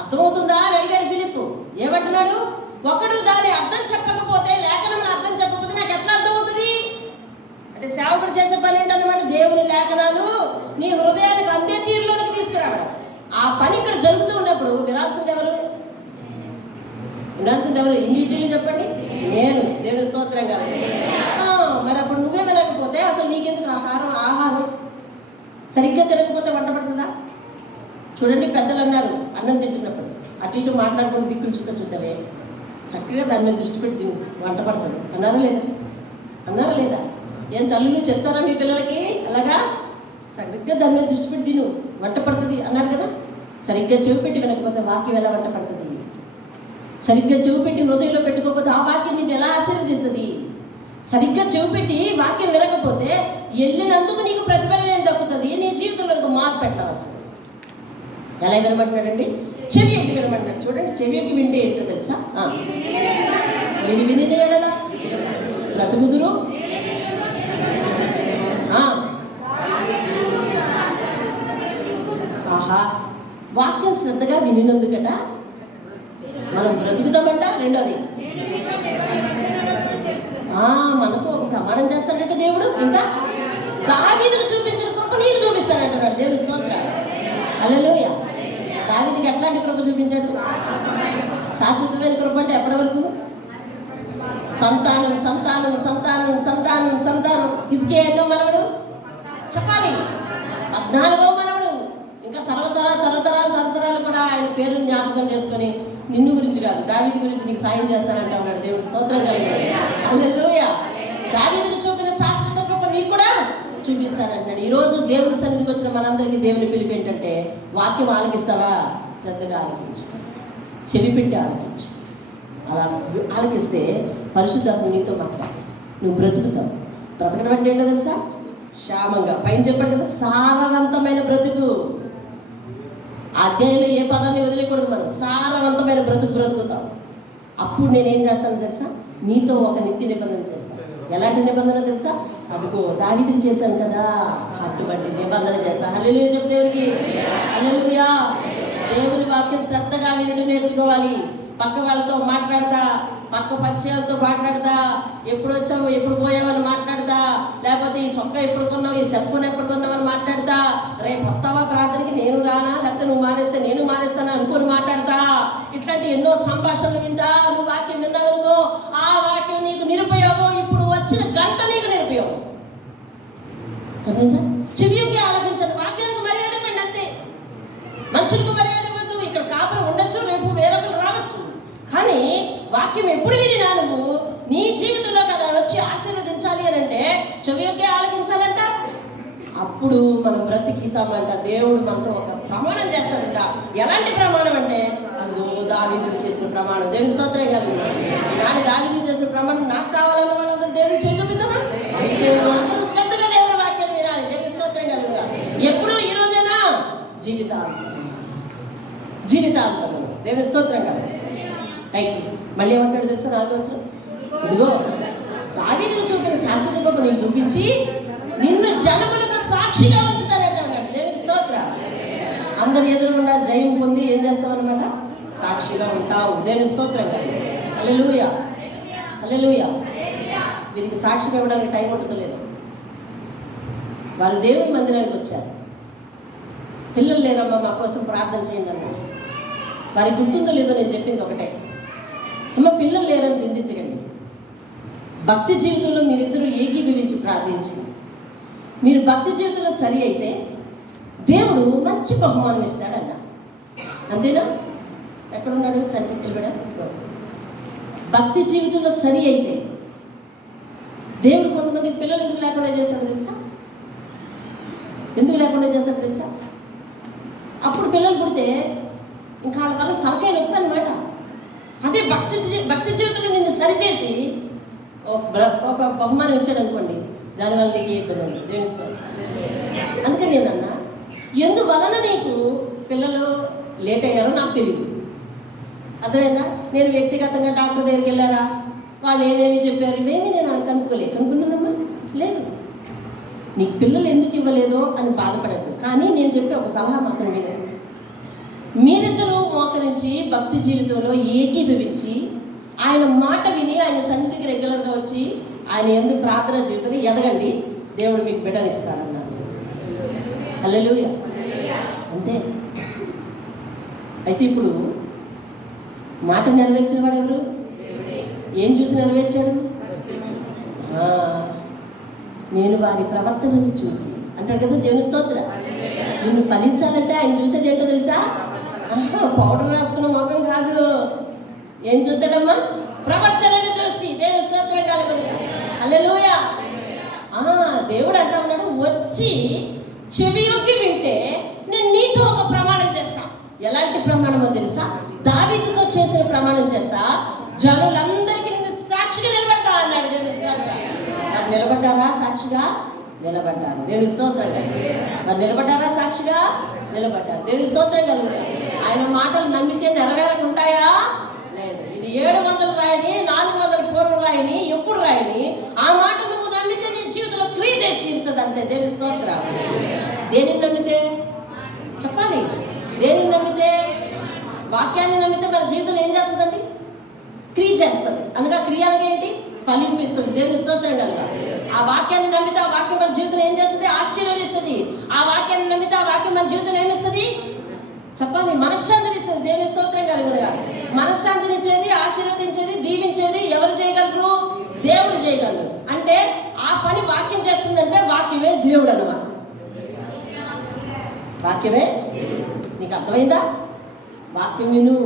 అర్థమవుతుందా అని అడిగాడు ఫిలిప్పు. ఏమంటున్నాడు? ఒకడు దాని అర్థం చెప్పకపోతే, లేఖనం అర్థం చెప్పకపోతే నాకు ఎట్లా అర్థమవుతుంది? అంటే సేవకుడు చేసే పని ఏంటన్నమాట? దేవుని లేఖనాలు నీ హృదయానికి అందే తీరులోనికి తీసుకురావడం. ఆ పని ఇక్కడ జరుగుతూ ఉన్నప్పుడు వినాల్సింది ఎవరు? వినాల్సింది ఎవరు? ఇండివిజువల్లీ చెప్పండి. నేను. దేవుని స్తోత్రం కాదు. మరి అప్పుడు నువ్వే వినకపోతే అసలు నీకెందుకు ఆహారం సరిగ్గా తినకపోతే వంట పడుతుందా? చూడండి, పెద్దలు అన్నారు అన్నం తింటున్నప్పుడు అటు ఇటు మాట్లాడుకుని దిక్కులు చూద్దామే, చక్కగా దాని మీద దృష్టి పెట్టి వంట పడుతుంది అన్నారా లేదా? అన్నారా లేదా? ఏం తల్లులు చెప్తారా మీ పిల్లలకి? అలాగా సరిగ్గా దాని మీద దృష్టి పెట్టి తిను, వంట పడుతుంది అన్నారు కదా. సరిగ్గా చెవి పెట్టి వినకపోతే వాక్యం ఎలా వంట పడుతుంది? సరిగ్గా చెవి పెట్టి హృదయంలో పెట్టుకోకపోతే ఆ వాక్యం నిన్ను ఎలా ఆశీర్వదిస్తుంది? సరిగ్గా చెవి పెట్టి వాక్యం వినకపోతే వెళ్ళినందుకు నీకు ప్రతిఫలం ఏం దక్కుతుంది? నీ జీవితంలో మార్పు పెట్టడం వస్తుంది. ఎలా వినమంటున్నాడండి? చెవి యొగ్గి వినమంటున్నాడు. చూడండి, చెవి యొగ్గి వింటే ఏంటో తెలుసా? విని ఎడలా బ్రతుకుదురు. ఆహా, వాక్యం శ్రద్ధగా వినినందుకట మనం బ్రతుకుతామంట. రెండోది, మనతో ఒక ప్రమాణం చేస్తాడంటే దేవుడు. ఇంకా దావీదుకు చూపించిన కృప నీకు చూపిస్తానంటున్నాడు. దేవుని స్తోత్రం. హల్లెలూయా. దావీదుకి ఎట్లాంటి కృప చూపించాడు? శాశ్వతమైన కృప. అంటే ఎప్పటి వరకు? సంతానం సంతానం సంతానం సంతానం సంతానం. హిజ్కియా ఎన్నో మనవడు చెప్పాలి? 14వ మనవడు. ఇంకా తరతరాలు కూడా ఆయన పేరు జ్ఞాపకం చేసుకొని నిన్ను గురించి కాదు, దావీదు గురించి నీకు సాయం చేస్తానంటే ఉన్నాడు. దేవుడు స్తోత్రం కలిగాడు. హల్లెలూయా. దావీదుకు చూపిన శాశ్వత కృప నీకు కూడా చూపిస్తానంటున్నాడు. ఈరోజు దేవుడి సన్నిధికి వచ్చిన మనందరికీ దేవుని పిలుపు ఏంటంటే, వాక్యం ఆలకిస్తావా? శ్రద్ధగా ఆలకించు, చెవి పెట్టి ఆలకించు. అలా ఆలకిస్తే పరిశుద్ధాత్మ నీతో మాట్లాడతాడు. నువ్వు బ్రతుకుతావు. బ్రతకడం అంటే ఏంటో తెలుసా? క్షేమంగా. పైన చెప్పాడు కదా, సారవంతమైన బ్రతుకు. అధ్యాయంలో ఏ పదాన్ని వదిలేకూడదు మనం. సారవంతమైన బ్రతుకుతాం. అప్పుడు నేనేం చేస్తాను తెలుసా? నీతో ఒక నిత్య నిబంధన చేస్తాను. ఎలాంటి నిబంధన తెలుసా? అదిగో దావీదుకు చేశాను కదా, అటువంటి నిబంధన చేస్తా. హల్లెలూయా చెప్పు దేవుడికి. హల్లెలూయా. దేవుని వాక్యం శ్రద్ధగా వినడం నేర్చుకోవాలి. పక్క వాళ్ళతో మాట్లాడతా, పక్క పరిచయాలతో మాట్లాడతా, ఎప్పుడు వచ్చావు ఎప్పుడు పోయావని మాట్లాడతా, లేకపోతే ఈ చొక్కా ఎప్పుడు కొన్నావు, ఈ సెల్ ఫోన్ ఎప్పుడు కొన్నావని మాట్లాడతా, రేపు వస్తావా ప్రార్థనకి నేను రానా, లేకపోతే నువ్వు మానేస్తే నేను మానేస్తాను అనుకుని మాట్లాడతా. ఇట్లాంటి ఎన్నో సంభాషణలు వింటా. నువ్వు వాక్యం విన్నావనుకో, ఆ వాక్యం నీకు నిరుపయోగం. ఇప్పుడు వచ్చిన గంట నీకు నిరుపయోగం. అర్థమైందా? చెవికి ఆలోచించండి. వాక్యానికి మర్యాద ఇవ్వండి అంతే. మనుషులకు మర్యాద ఇవ్వద్దు. ఇక్కడ కాపురం ఉండొచ్చు, రేపు వేరొకరు రావచ్చు, కానీ వాక్యం ఎప్పుడు వినినా నువ్వు నీ జీవితంలో కదా వచ్చి ఆశీర్వదించాలి అని అంటే చెవికి ఆలకించాలంట. అప్పుడు మనం బ్రతికితామంట. దేవుడు మనతో ఒక ప్రమాణం చేస్తాడంట. ఎలాంటి ప్రమాణం అంటే అది దావీదుకు చేసిన ప్రమాణం. దేవుని స్తోత్రం కలుగుతుంది. ఈనాడు దావీదు చేసిన ప్రమాణం నాకు కావాలన్న వాళ్ళందరూ దేవుడు చేసి చూపిద్దామా? అయితే మనందరూ శ్రద్ధగా దేవుని వాక్యాన్ని వినాలి. దేవుని స్తోత్రం కలుగుగా. ఎప్పుడు ఈ రోజైనా జీవితాంతం దేవుని స్తోత్రం కలుగు. రైట్. మళ్ళీ ఏమంటాడు తెలుసా? 4వ వచనం, ఇదిగో దావీదుకు చూపిన శాశ్వత కృప నీకు చూపించి నిన్ను జనములకు సాక్షిగా ఉంచుతానంట అన్నాడు. దేవునికి స్తోత్రం. అందరి ఎదురుకుండా జయం పొంది ఏం చేస్తామన్నమాట? సాక్షిగా ఉంటావు. దేవుని స్తోత్రం కాదు. హల్లెలూయా, హల్లెలూయా. వీరికి సాక్ష్యం ఇవ్వడానికి టైం ఉంటుందో వారు దేవుని మందిరానికి వచ్చారు. పిల్లలు లేరమ్మా మా కోసం ప్రార్థన చేయండి అన్నమాట. వారికి గుర్తుందో లేదో నేను చెప్పింది ఒకటే, అమ్మ పిల్లలు లేరని చింతించకండి. భక్తి జీవితంలో మీరిద్దరూ ఏకీభవించి ప్రార్థించండి. మీరు భక్తి జీవితంలో సరి అయితే దేవుడు మంచి బహుమానం ఇస్తాడన్న. అంతేనా? ఎక్కడున్నాడు చంటి కూడా? భక్తి జీవితంలో సరి అయితే దేవుడు కొంతమంది పిల్లలు ఎందుకు లేకుండా చేస్తాడు తెలుసా? ఎందుకు లేకుండా చేస్తాడు తెలుసా? అప్పుడు పిల్లలు పుడితే ఇంకా వాళ్ళ తలకాయ నొప్పి అనమాట. అదే భక్తి జీవితంలో నిన్ను సరిచేసి ఒక బహుమానం ఇచ్చాడు అనుకోండి, దానివల్ల నీకు ఏ ఇబ్బంది ఉండదు. దేవునిస్తాను. అందుకని నేనన్నా, ఎందువలన నీకు పిల్లలు లేట్ అయ్యారో నాకు తెలియదు. అర్థమైందా? నేను వ్యక్తిగతంగా డాక్టర్ దగ్గరికి వెళ్ళారా, వాళ్ళు ఏమేమి చెప్పారు, ఇవేమి నేను కనుక్కున్నానమ్మా లేదు. నీకు పిల్లలు ఎందుకు ఇవ్వలేదో అని బాధపడద్దు. కానీ నేను చెప్పే ఒక సలహా మాత్రం మీరిద్దరూ మోకరించి భక్తి జీవితంలో ఏకీభవించి ఆయన మాట విని ఆయన సన్నిధికి రెగ్యులర్గా వచ్చి ఆయన ఎందుకు ప్రార్థన జీవితంలో ఎదగండి. దేవుడు మీకు బిడ్డనిస్తాడన్నారు. హల్లెలూయా. అంతే. అయితే ఇప్పుడు మాట నెరవేర్చిన వాడు ఎవరు? ఏం చూసి నెరవేర్చాడు? నేను వారి ప్రవర్తనని చూసి అంటాడు కదా. దేవుని స్తోత్రం. నిన్ను ఫలించాలంటే ఆయన చూసేది ఏంటో తెలుసా? పౌడర్ రాసుకున్న ముఖం కాదు. ఏం చూద్దాడమ్మా? ప్రవర్తనని చూసి. దేవుని స్తోత్రం కలుగును. హల్లెలూయా. దేవుడు అంటా ఉన్నాడు, వచ్చి చెవియొగ్గి వింటే నేను నీతో ఒక ప్రమాణం చేస్తా. ఎలాంటి ప్రమాణమో తెలుసా? దావీదుతో చేసిన ప్రమాణం చేస్తా. జనులందరికీ నేను సాక్షిగా నిలబడతా అన్నాడు. దేవుని స్తోత్రం. మరి నిలబడ్డారా? సాక్షిగా నిలబడ్డారు. దేవుని స్తోత్రం. మరి నిలబడ్డారా? సాక్షిగా నిలబడ్డారు. దేవుని స్తోత్రం కలుగుతా. ఆయన మాటలు నమ్మితే నెరవేరకుంటాయా? లేదు. ఇది 700 రాయని 400 పూర్వం రాయని ఎప్పుడు రాయని ఆ మాట నువ్వు నమ్మితే నీ జీవితంలో క్రియ చేసి తీరుతుంది అంతే. దేవుని స్తోత్రం. దేనిని నమ్మితే చెప్పాలి. దేనిని నమ్మితే? వాక్యాన్ని నమ్మితే మన జీవితంలో ఏం చేస్తుందండి? క్రియ చేస్తుంది. అనగా క్రియ అనగా ఏంటి? ఫలింపిస్తుంది. దేవుని స్తోత్రం కనుక ఆ వాక్యాన్ని నమ్మితే ఆ వాక్యం మన జీవితంలో ఏం చేస్తుంది? ఆశీర్వదిస్తుంది. ఆ వాక్యాన్ని నమ్మితే ఆ వాక్యం మన జీవితంలో ఏమిస్తుంది? చెప్పాలి. మనశ్శాంతిని ఇస్తుంది. దేవుని స్తోత్రం కలుగునుగా. మనశ్శాంతినిచ్చేది, ఆశీర్వదించేది, దీవించేది ఎవరు చేయగలరు? దేవుడు చేయగలరు. అంటే ఆ పని వాక్యం చేస్తుందంటే వాక్యమే దేవుడు అన్నమాట. వాక్యమే. నీకు అర్థమైందా? వాక్యం విను.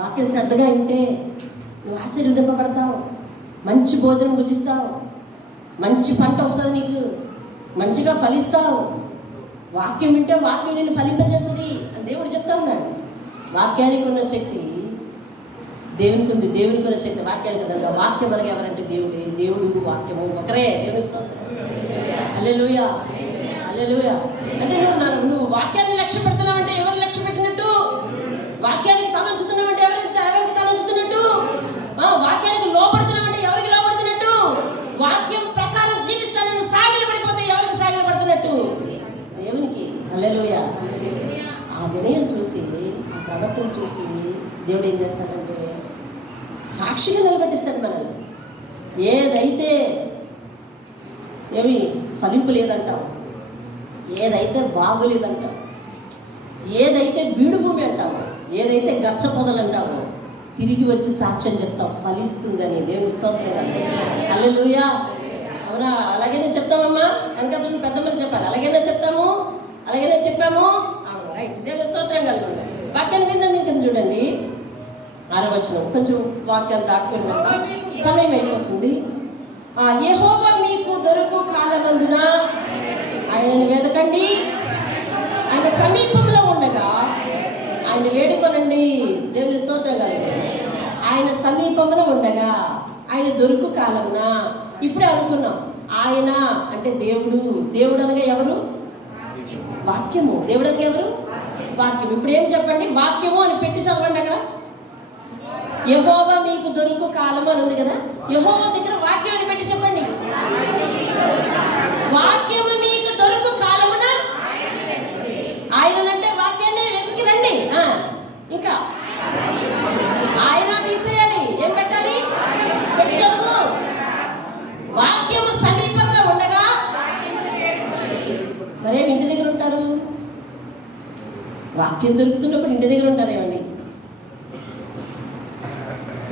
వాక్యం శ్రద్ధగా వింటే నువ్వు ఆశీర్వదింపబడతావు. మంచి భోజనం భుజిస్తావు. మంచి పంట వస్తుంది. నీకు మంచిగా ఫలిస్తావు. వాక్యం వింటే వాక్యం నిన్ను ఫలింపజేస్తుంది అని దేవుడు చెప్తా ఉన్నాడు. వాక్యానికి ఉన్న శక్తి దేవునికి ఉంది. దేవునికి ఉన్న శక్తి వాక్యానికి ఉంది. వాక్యం మనకి ఎవరంటే దేవుడే. దేవుడు వాక్యము ఒకరే. దేవుని స్తోత్రం. హల్లెలూయా, హల్లెలూయా. అంటే నువ్వు వాక్యాన్ని లక్ష్య పెడుతున్నావు అంటే ఎవరు లక్ష్య పెట్టినట్టు? వాక్యానికి తలంచుతున్నావు అంటే ఎవరికి తలంచుతున్నట్టు? వాక్యానికి లోపడుతున్నావు అంటే ఎవరికి లోపడుతున్నట్టు? దేవుడు ఏం చేస్తాడంటే సాక్షిగా నిలబెట్టిస్తాడు మనల్ని. ఏదైతే ఏమి ఫలింపు లేదంటావు, ఏదైతే బాగులేదంటావు, ఏదైతే బీడు భూమి అంటావు, ఏదైతే గచ్చ పొదలు అంటావో తిరిగి వచ్చి సాక్ష్యం చెప్తావు, ఫలిస్తుందని. దేవుని స్తోత్రం. హల్లెలూయా. అవునా? అలాగైనా చెప్తామమ్మా. వెనక పెద్దమ్మని చెప్పాలి. అలాగైనా చెప్తాము, అలాగైనా చెప్పాము. అవును, రైట్. దేవుని స్తోత్రం కలుగుతుంది. వాక్యాన్ని విందాం. ఇంకా చూడండి 6వ వచనం. కొంచెం వాక్యాలు దాటుకొని వెళ్తాం, సమయం అయిపోతుంది. యెహోవా మీకు దొరకు కాలమందున ఆయనను వెతకండి, ఆయన సమీపంలో ఉండగా ఆయన వేడుకొనండి. దేవుని స్తోత్రం కలుగుతుంది. ఆయన సమీపంలో ఉండగా ఆయన దొరుకు కాలమున. ఇప్పుడే అనుకున్నాం, ఆయన అంటే దేవుడు. దేవుడు అనగా ఎవరు? వాక్యము. దేవుడు అనగా ఎవరు? వాక్యం. ఇప్పుడు ఏం చెప్పండి? వాక్యము అని పెట్టి చదవండి. అక్కడ యెహోవా మీకు దొరుకు కాలము అని ఉంది కదా, యెహోవా దగ్గర వాక్యం అని పెట్టి చెప్పండి. వాక్యము మీకు దొరుకు కాలమున ఆయనంటే వాక్యాన్ని వెతికి రండి. ఇంకా ఆయన తీసేయాలి. ఏం పెట్టాలి? పెట్టి చదువు. వాక్యము సమీపంగా ఉండగా. మరేమి ఇంటి దగ్గర ఉంటారు? వాక్యం దొరుకుతున్నప్పుడు ఇంటి దగ్గర ఉంటారేమండి?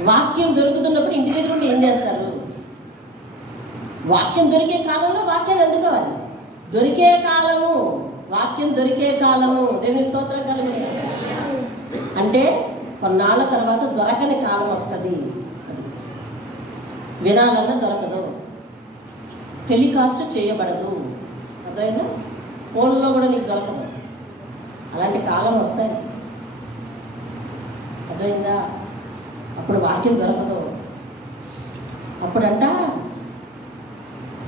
వాక్యం దొరుకుతున్నప్పుడు ఇంటి దగ్గర ఉండి ఏం చేస్తారు? వాక్యం దొరికే కాలంలో వాక్యాన్ని అందుకోవాలి. దొరికే కాలము, వాక్యం దొరికే కాలము. దేవుని స్తోత్రం కలుగుతుంది. అంటే కొన్నాళ్ళ తర్వాత దొరకని కాలం వస్తుంది. వినాలన్నా దొరకదు, టెలికాస్ట్ చేయబడదు. అదైనా ఫోన్లో కూడా నీకు దొరకదు. అలాంటి కాలం వస్తాయి. అదైందా? అప్పుడు వాక్యం దొరకదు. అప్పుడంట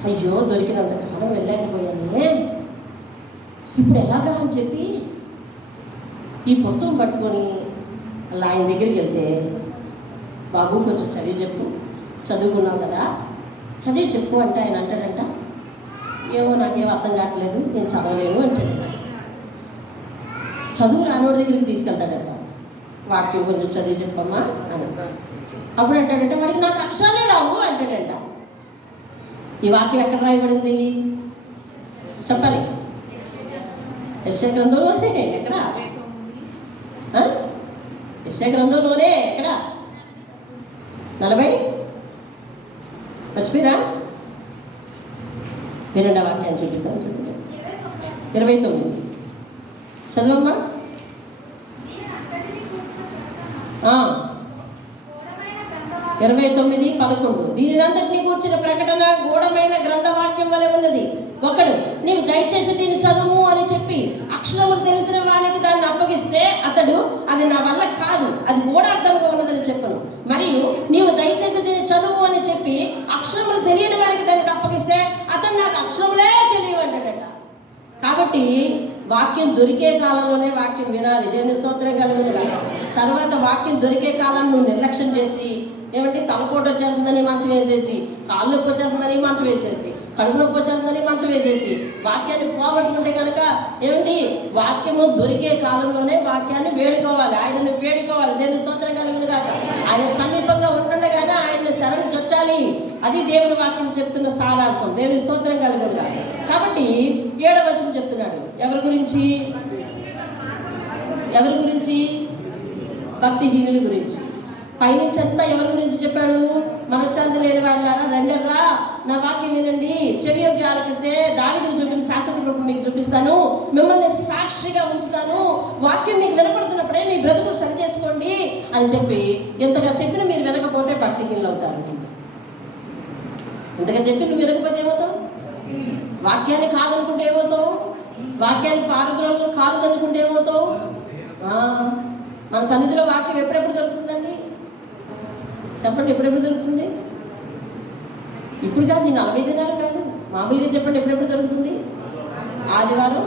అయ్యో దొరికినంత కాలం వెళ్ళలేకపోయానే, ఇప్పుడు ఎలాగా అని చెప్పి ఈ పుస్తకం పట్టుకొని అలా ఆయన దగ్గరికి వెళ్తే, బాబు కొంచెం చదివి చెప్పు, చదువుకున్నావు కదా చదివి చెప్పు అంటే ఆయన అంటాడంట, ఏమో నాకేం అర్థం కావట్లేదు, నేను చదవలేను అంటాడు. చదువు రానోడి దగ్గరికి తీసుకెళ్తాడంట, వాక్యం కొంచెం చదివి చెప్పమ్మా అని. అప్పుడు అంటాడంటే వాడికి నాకు అక్షరాలే రావు అంటాడంట. ఈ వాక్యం ఎక్కడ రాయబడింది చెప్పాలి? యెషయా గ్రంథంలోనే. ఎక్కడ? యెషయా గ్రంథంలోనే. ఎక్కడ? 40 మర్చిపోయిరా? వినండి, వాక్యాన్ని చూపిస్తాను. చూడండి 29 చదవమ్మా. 29:11 దీనినంతటినీ కూర్చిన ప్రకటన గూఢమైన గ్రంథవాక్యం వలె ఉన్నది. ఒకడు నీవు దయచేసి దీన్ని చదువు అని చెప్పి అక్షరములు తెలిసిన వానికి దాన్ని అప్పగిస్తే అతడు అది నా వల్ల కాదు, అది గూఢార్థంగా ఉన్నదని చెప్పను. మరియు నీవు దయచేసి దీన్ని చదువు అని చెప్పి అక్షరములు తెలియని వానికి దానికి అప్పగిస్తే అతడు నాకు అక్షరములే తెలియవు అంటాడట. కాబట్టి వాక్యం దొరికే కాలంలోనే వాక్యం వినాలి. దేవుని స్తోత్రం కలుగును గాక. తర్వాత వాక్యం దొరికే కాలాన్ని నువ్వు నిర్లక్ష్యం చేసి, ఏమంటే తలపోటు వచ్చేస్తుందని మంచం వేసేసి, కాళ్ళు నొప్పి వచ్చేస్తుందని మంచం వేసేసి, కడుపు నొప్పి వచ్చేస్తుందని మంచం వేసేసి వాక్యాన్ని పోగొట్టుకుంటే కనుక ఏమిటి? వాక్యము దొరికే కాలంలోనే వాక్యాన్ని వేడుకోవాలి, ఆయనను వేడుకోవాలి. దేవుని స్తోత్రం కలుగును గాక. ఆయన సమీపంగా ఉంటుండగానే ఆయన్ని శరణు చొచ్చాలి. అది దేవుని వాక్యం చెప్తున్న సారాంశం. దేవుని స్తోత్రం కలుగును గాక. కాబట్టి 7వ వచనం చెప్తున్నాడు. ఎవరి గురించి? ఎవరి గురించి? భక్తిహీనుల గురించి. పైనుంచి అంతా ఎవరి గురించి చెప్పాడు? మనశ్శాంతి లేని వాళ్ళారా రండర్రా, నా వాక్యం వినండి, చెవి యొగ్గి ఆలకిస్తే దావీదుకు చూపిన శాశ్వత రూపం మీకు చూపిస్తాను, మిమ్మల్ని సాక్షిగా ఉంచుతాను, వాక్యం మీకు వినపడుతున్నప్పుడే మీ బ్రతుకులు సరి చేసుకోండి అని చెప్పి ఎంతగా చెప్పిన మీరు వినకపోతే భక్తిహీనులు అవుతారు. ఇంతగా చెప్పి నువ్వు వినకపోతే ఏమవుతావు? వాక్యాన్ని కాదనుకుంటే ఏమవుతావు? వాక్యాన్ని పారుదలను కాదనుకుంటే ఏమవుతావు? మన సన్నిధిలో వాక్యం ఎప్పుడెప్పుడు దొరుకుతుందండి? చెప్పండి, ఎప్పుడెప్పుడు దొరుకుతుంది? ఇప్పుడు కాదు, ఈ 40 దినాలు కాదు, మామూలుగా చెప్పండి ఎప్పుడెప్పుడు దొరుకుతుంది? ఆదివారం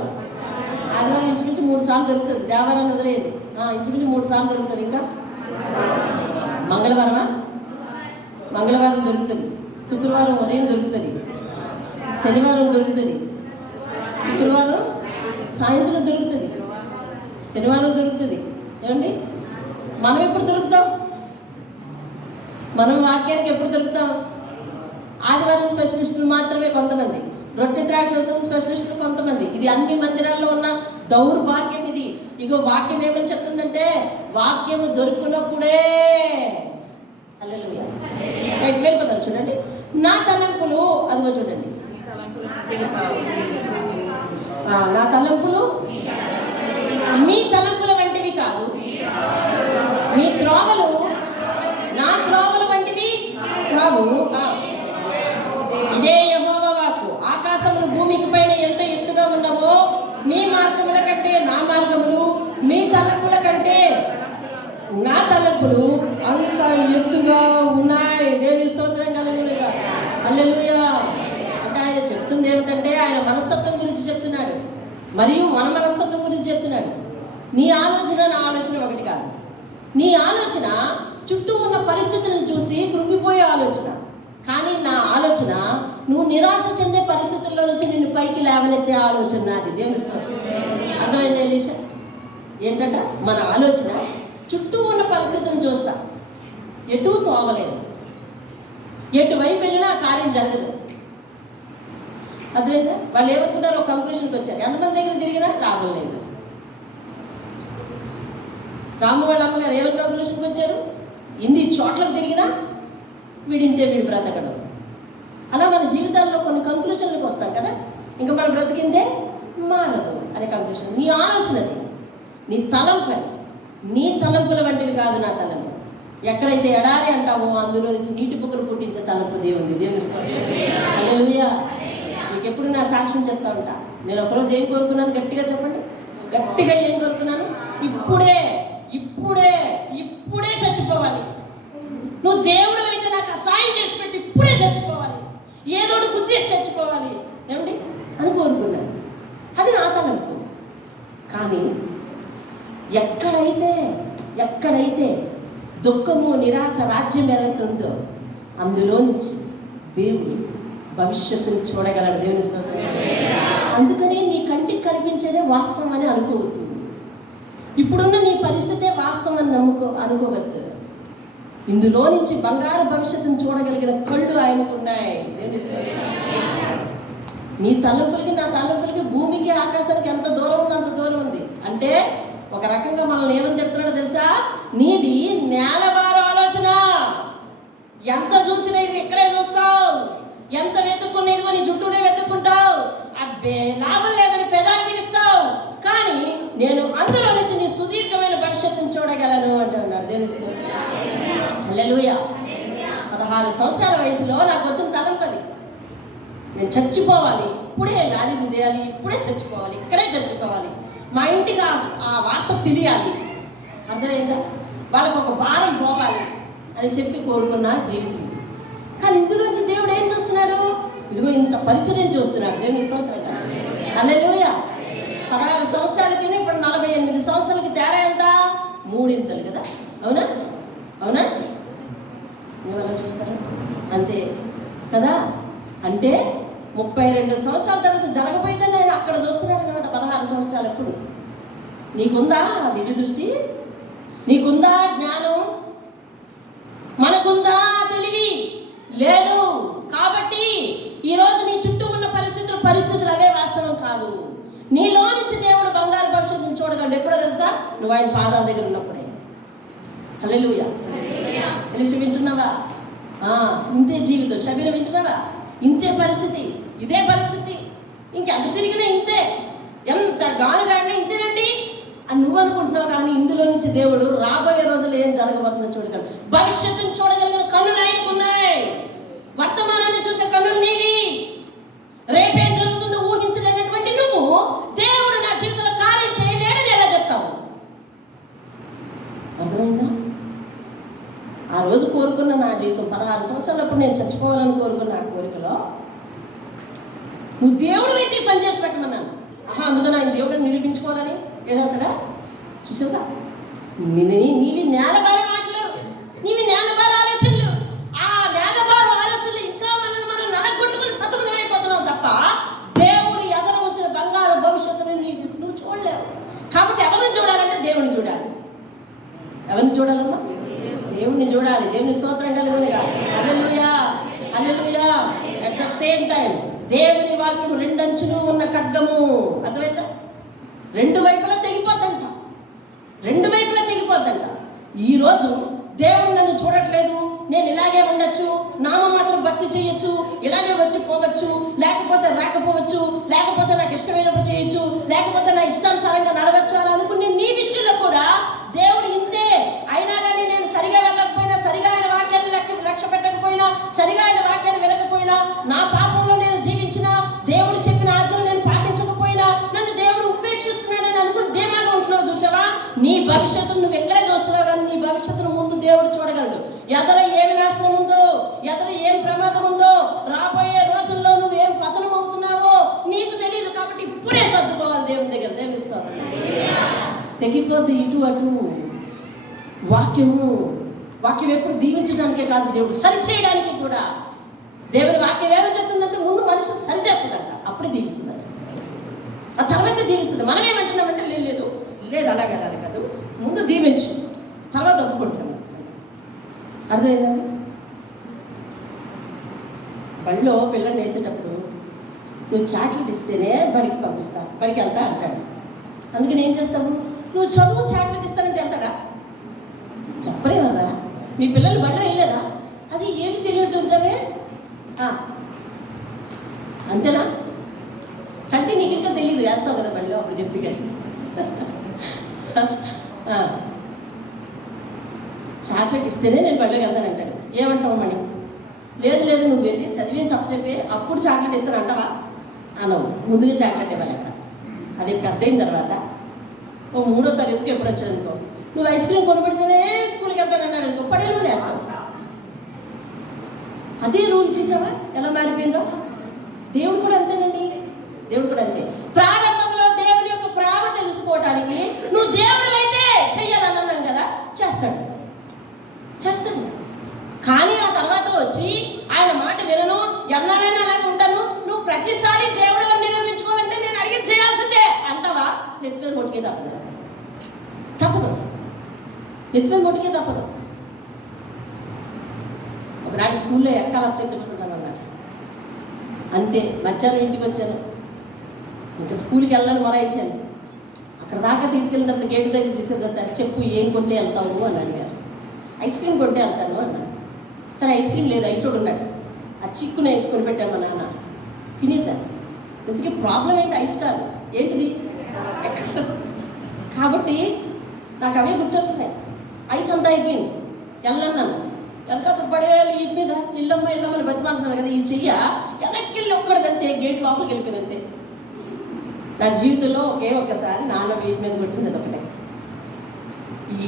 ఇంచుమించు 3 సార్లు దొరుకుతుంది. దేవారాన్ని వదిలేదు, ఇంచుమించు 3 సార్లు దొరుకుతుంది. ఇంకా మంగళవారం దొరుకుతుంది, శుక్రవారం ఉదయం దొరుకుతుంది, శనివారం దొరుకుతుంది, శుక్రవారం సాయంత్రం దొరుకుతుంది, శనివారం దొరుకుతుంది, ఏమండి మనం ఎప్పుడు దొరుకుతాం? మనం వాక్యానికి ఎప్పుడు దొరుకుతాం? ఆదివారం స్పెషలిస్టులు మాత్రమే కొంతమంది, రొట్టె ద్రాక్షరసం స్పెషలిస్టులు కొంతమంది. ఇది అన్ని మందిరాల్లో ఉన్న దౌర్భాగ్యం ఇది. ఇగో వాక్యం ఏమని చెప్తుందంటే, వాక్యము దొరికినప్పుడే హల్లెలూయా వెళ్ళిపోతాం. చూడండి, నా తలంపులు, అదిగో చూడండి, నా తలంపులు మీ తలంపుల వంటివి కాదు, మీ త్రోవలు నా త్రోవల వంటివి కావు. ఇదే యెహోవా వాక్కు. ఆకాశములు భూమికి పైన ఎంత ఎత్తుగా ఉన్నవో మీ మార్గముల కంటే నా మార్గములు, మీ తలంపుల కంటే నా తలంపులు అంత ఎత్తుగా ఉన్నాయి. దేవుని స్తోత్రం కలుగునుగా. హల్లెలూయా. అంటే ఆయన చెప్తుంది ఏమిటంటే, ఆయన మనస్తత్వం గురించి చెప్తున్నాడు, మరియు మన మనస్తత్వం గురించి చెప్తున్నాడు. నీ ఆలోచన నా ఆలోచన ఒకటి కాదు. నీ ఆలోచన చుట్టూ ఉన్న పరిస్థితులను చూసి కృంగిపోయే ఆలోచన, కానీ నా ఆలోచన నువ్వు నిరాశ చెందే పరిస్థితుల్లో నుంచి నిన్ను పైకి లేవనెత్తే ఆలోచన నాది. దేవుని స్తోత్రం. అర్థమైంది ఎలీషా? ఏంటంట, మన ఆలోచన చుట్టూ ఉన్న పరిస్థితులను చూస్తా, ఎటూ తోవలేదు, ఎటువైపు వెళ్ళినా ఆ కార్యం జరగదు. అర్థమైందా? వాళ్ళు ఏమనుకుంటారు, ఒక కంక్లూషన్కి వచ్చారు. ఎంతమంది దగ్గర తిరిగినా లాభం లేదు. రాము వాళ్ళ అమ్మగారు ఏమని కంక్లూషన్కి వచ్చారు? ఇన్ని చోట్లకు తిరిగినా వీడింతే, వీడి బ్రతకడం. అలా మన జీవితాల్లో కొన్ని కంక్లూషన్లకు వస్తాం కదా, ఇంకా మన బ్రతికిందే మానదు అనే కంక్లూషన్. నీ ఆలోచనది, నీ తలంపు, నీ తలంపుల వంటివి కాదు నా తలంపు. ఎక్కడైతే ఎడారి అంటావో అందులో నుంచి నీటి బుక్కలు పుట్టించే తలంపు దేవుంది. దేవుని స్తోత్రం. హల్లెలూయా. మీకు ఎప్పుడు నా సాక్ష్యం చెప్తా ఉంటా. నేను ఒకరోజు ఏం కోరుకున్నాను? గట్టిగా చెప్పండి, గట్టిగా ఏం కోరుకున్నాను? ఇప్పుడే ఇప్పుడే ఇప్పుడే చచ్చిపోవాలి. నువ్వు దేవుడు అయితే నాకు సాయం చేసి పెట్టి ఇప్పుడే చచ్చిపోవాలి, ఏదో గుద్దేసి చచ్చిపోవాలి ఏమిటి అని కోరుకున్నాను. అది నా తలంపు. కానీ ఎక్కడైతే దుఃఖము నిరాశ రాజ్యం ఎరుగుతుందో అందులో నుంచి దేవుడు భవిష్యత్తును చూడగలడు. దేవుని స్తోత్రం. అందుకని నీ కంటికి కనిపించేదే వాస్తవం అని అనుకోవద్దు. ఇప్పుడున్న నీ పరిస్థితే వాస్తవం అని అనుకోవద్దు. ఇందులో నుంచి బంగారు భవిష్యత్తును చూడగలిగిన కళ్ళు ఆయనకున్నాయి. దేవుని స్తోత్రం. నీ తలంపులకి నా తలంపులకి భూమికి ఆకాశానికి ఎంత దూరం ఉంది, అంత దూరం ఉంది. అంటే ఒక రకంగా మనల్ని ఏమని చెప్తున్నాడో తెలుసా? నీది నేలబారు ఆలోచన. ఎంత చూసినా ఇది ఇక్కడే చూస్తావు, ఎంత వెతుక్కునేది నీ చుట్టూనే వెతుక్కుంటావు, అబ్బే లాభం లేదని పెదాలు విరుస్తావు. కానీ నేను అందులో నుంచి నీ సుదీర్ఘమైన భవిష్యత్తును చూడగలను అంటే అన్నాడు. దేవుని స్తోత్రం. హల్లెలూయా. 16 సంవత్సరాల వయసులో నాకు వచ్చిన తలంపది, నేను చచ్చిపోవాలి, ఇప్పుడే లారీ గుద్దేయాలి, ఇప్పుడే చచ్చిపోవాలి, ఇక్కడే చచ్చిపోవాలి, మా ఇంటికి ఆ వార్త తెలియాలి. అర్థమైందా? వాళ్ళకు ఒక భారం పోవాలి అని చెప్పి కోరుకున్న జీవితం. కానీ ఇందులోంచి దేవుడు ఏం చూస్తున్నాడు? ఇదిగో ఇంత పరిచయం చూస్తున్నాడు. దేవుని స్తోత్రం. హల్లెలూయా. 16 సంవత్సరాలకి ఇప్పుడు 48 సంవత్సరాలకి తేడా ఎంత? 3 కదా. అవునా? ఏమన్నా చూస్తారా? అంతే కదా. అంటే 32 సంవత్సరాల తర్వాత జరగబోయేదని ఆయన అక్కడ చూస్తున్నాడు అనమాట. 16 సంవత్సరాలప్పుడు నీకుందా దివ్య దృష్టి? నీకుందా జ్ఞానం? మనకుందా తెలివి? లేదు. కాబట్టి ఈరోజు నీ చుట్టూ ఉన్న పరిస్థితులు అవే వాస్తవం కాదు. నీలో నుంచి దేవుడు బంగారు భవిష్యత్తును చూడగలడు. ఎప్పుడో తెలుసా? నువ్వు ఆయన పాదాల దగ్గర ఉన్నప్పుడే. హల్లెలూయా. తెలిసి వింటున్నావా? ఇంతే జీవితం. శబీర వింటున్నావా? ఇంతే పరిస్థితి, ఇదే పరిస్థితి, ఇంకెంత తిరిగినా ఇంతే, ఎంత గానుగాడినా ఇంతేనండి అని నువ్వు అనుకుంటున్నావు. కానీ ఇందులో నుంచి దేవుడు రాబోయే రోజుల్లో ఏం జరగబోతుందో చూడగలడు. భవిష్యత్తును చూడగలిగిన కన్నులు ఆయనకు ఉన్నాయి. వర్తమానాన్ని చూసే కన్నులు నీవి. రేపేం జరుగుతుందో ఊహించలేనటువంటి నువ్వు దేవుడు నా జీవితంలో కార్యం చేయలేడని ఎలా చెప్తావు? అర్థమైందా? ఆ రోజు కోరుకున్న నా జీవితం 16 సంవత్సరాలప్పుడు నేను చచ్చిపోవాలని కోరుకున్న ఆ కోరికలో నువ్వు దేవుడు అయితే పని చేసి పెట్టమన్నాను. అందుకని ఆయన దేవుడిని నిరూపించుకోవాలని ఏదవుతాడా? చూసావుగా, నీవి నేలబారు మాటలు, నీవి నేలబారు ఆలోచనలు. ఆ నేలబారు ఆలోచనలు ఇంకా మనం నలగొట్టుకుని సతమతమైపోతున్నావు తప్ప దేవుడు ఎదర వచ్చిన బంగారు భవిష్యత్తుని నువ్వు చూడలేవు. కాబట్టి ఎవరిని చూడాలంటే దేవుడిని చూడాలి. ఎవరిని చూడాలమ్మా? దేవుణ్ణి చూడాలి. దేవుని స్తోత్రం కలుగునుగా. హల్లెలూయా, హల్లెలూయా. అట్ ద సేమ్ టైం దేవుని వాక్యం రెండంచులు ఉన్న ఖడ్గము. అర్థమైందా? రెండు వైపులా తెగిపోద్దంట, రెండు వైపులా తెగిపోద్దంట. ఈరోజు దేవుడు నన్ను చూడట్లేదు, నేను ఇలాగే ఉండొచ్చు, నామం మాత్రం భక్తి చేయొచ్చు, ఇలాగే వచ్చి పోవచ్చు, లేకపోతే రాకపోవచ్చు, లేకపోతే నాకు ఇష్టమైనప్పుడు చేయొచ్చు, లేకపోతే నా ఇష్టానుసారంగా నడవచ్చు అని అనుకుని నీ విషయంలో కూడా దేవుడు ఇంతే. అయినా కానీ నేను సరిగా వెళ్ళకపోయినా, సరిగా ఆయన వాక్యాన్ని లక్ష్య పెట్టకపోయినా, సరిగా ఆయన వాక్యాన్ని వినకపోయినా, నా పాపంలో నేను జీవించినా, దేవుడు చెప్పిన ఆజ్ఞలు నేను పాటించకపోయినా నన్ను దేవుడు ఉపేక్షిస్తున్నాడని అనుకుని ధీమాగా ఉంటున్నావు. చూసావా? నీ భవిష్యత్తును నువ్వు ఎక్కడే చూస్తున్నావు, కానీ నీ భవిష్యత్తును ముందు దేవుడు చూడగలడు. ఎదర ఏమి నాశనం ఉందో, ఎదర ఏం ప్రమాదం ఉందో, రాబోయే రోజుల్లో నువ్వేం పతనం అవుతున్నావో నీకు తెలియదు. కాబట్టి ఇప్పుడే సర్దుకోవాలి దేవుని దగ్గర. దేవిస్తావు తెగిపోతే ఇటు అటు. వాక్యం ఎప్పుడు దీవించడానికే కాదు, దేవుడు సరిచేయడానికి కూడా. దేవుని వాక్యం ఏమని చెప్తుందంటే ముందు మనిషిని సరిచేస్తుందంట, అప్పుడే దీవిస్తుందంట, ఆ తర్వాత దీవిస్తుంది. మనం ఏమంటున్నామంటే లేదు అలాగే కాదు, ముందు దీవించు, తర్వాత ఒప్పుకుంటున్నాం. అర్థమైందండి? బడిలో పిల్లల్ని వేసేటప్పుడు నువ్వు చాక్లెట్ ఇస్తేనే బడికి పంపిస్తాను, బడికి వెళ్తా అంటాడు. అందుకని ఏం చేస్తావు? నువ్వు చదువు చాక్లెట్ ఇస్తానంటే వెళ్తాడా? చెప్పరేమన్నా? మీ పిల్లలు బడిలో వేయలేదా? అది ఏమి తెలియటుంటారే. అంతేనా? అంటే నీకు ఇంకా తెలియదు, వేస్తావు కదా బడిలో, అప్పుడు చెప్తే కదా. చాక్లెట్ ఇస్తేనే నేను బడిలోకి వెళ్తానంటాడు. ఏమంటావు మణి? లేదు నువ్వు వెళ్ళి చదివే సబ్జెక్టే అప్పుడు చాక్లెట్ ఇస్తాను అంటావా? అనవు. ముందుగా చాక్లెట్ ఇవ్వాలి అక్కడ. అదే పెద్ద అయిన తర్వాత ఓ 3వ తరగతికి ఎప్పుడు వచ్చాడు అనుకో, నువ్వు ఐస్ క్రీమ్ కొనబెడితేనే స్కూల్కి వెళ్తానన్నాడు అనుకో, పడేలు వేస్తావు. అదే రూల్. చూసావా ఎలా మారిపోయిందో? దేవుడు కూడా అంతేనండి, దేవుడు కూడా అంతే. ప్రారంభంలో దేవుని యొక్క ప్రేమ తెలుసుకోవటానికి నువ్వు దేవుడు అయితే చెయ్యాలన్నాం కదా, చేస్తాడు. కానీ ఆ తర్వాత వచ్చి ఆయన మాట వినను, ఎన్నాళ్ళైనా అలాగే ఉంటాను, నువ్వు ప్రతిసారి దేవుడు అని నిరూపించుకోవాలంటే నేను అడిగి చేయాల్సిందే అంటావా? నెత్తి మీద మొట్టికే తప్పదు, నెత్తి మీద మొట్టికే తప్పదు. ఒకనాడు స్కూల్లో ఎక్కాల అబ్జెక్ట్ పెట్టుకుంటాను అన్నారు. అంతే, మధ్యాహ్నం ఇంటికి వచ్చాను, ఇంకా స్కూల్కి వెళ్ళాలని మొరాయించాను. అక్కడ దాకా తీసుకెళ్ళినప్పుడు గేటు దగ్గర తీసుకెళ్తాను. చెప్పు ఏం కొంటే వెళ్తావు అని అడిగారు. ఐస్ క్రీమ్ కొంటే వెళ్తాను అన్నాను. సరే ఐస్ క్రీమ్ లేదు, ఐసోడు ఉన్నాడు. ఆ చిక్కును ఐస్ కొని పెట్టాను మా నాన్న, తినేశాను. ఇంతకీ ప్రాబ్లం ఏంటి? ఐస్ కాదు, ఏంటిది? కాబట్టి నాకు అవే గుర్తొస్తున్నాయి. ఐస్ అంతా అయిపోయింది, వెళ్ళన్నాను. వెనక పడేయాలి వీటి మీద ఇల్లమ్మని బతిమాలుతున్నారు కదా, ఈ చెయ్య వెనక్కి వెళ్ళి ఒక్కడదంతే, గేట్ లోపలికి వెళ్ళిపోయినంతే. నా జీవితంలో ఒక్కసారి నాన్న వీటి మీద కొట్టింది అదొకటే. ఈ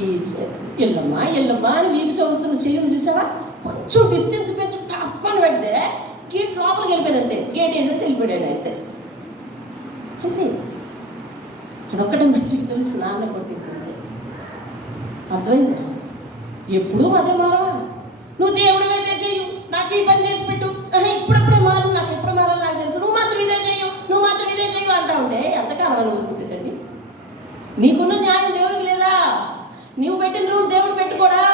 ఎల్లమ్మా అని వీపు చదువుతున్న చెయ్యను చూసావా? కొంచెం డిస్టెన్స్ పెంచి టప్పని పెడితే గేట్ లోపలికి వెళ్ళిపోయినంతే, గేట్ వేసేసి వెళ్ళిపోయాడు అంతే. అదొక్కటే నా జీవితంలో నాన్న కొట్టింది. అర్థమైందా? ఎప్పుడూ అదే మారవా? నువ్వు దేవుడు అయితే చెయ్యు, నాకు ఈ పని చేసి పెట్టు, ఇప్పుడప్పుడే మారు, నాకు ఎప్పుడు మారాలి నాకు తెలుసు, నువ్వు మాత్రం ఇదే చెయ్యు అంటా ఉంటే ఎంతకాలం అని ఊరుకుంటుందండి? నీకున్న న్యాయం దేవుడికి లేదా? నువ్వు పెట్టిన రూల్ దేవుడు పెట్టుకోడా?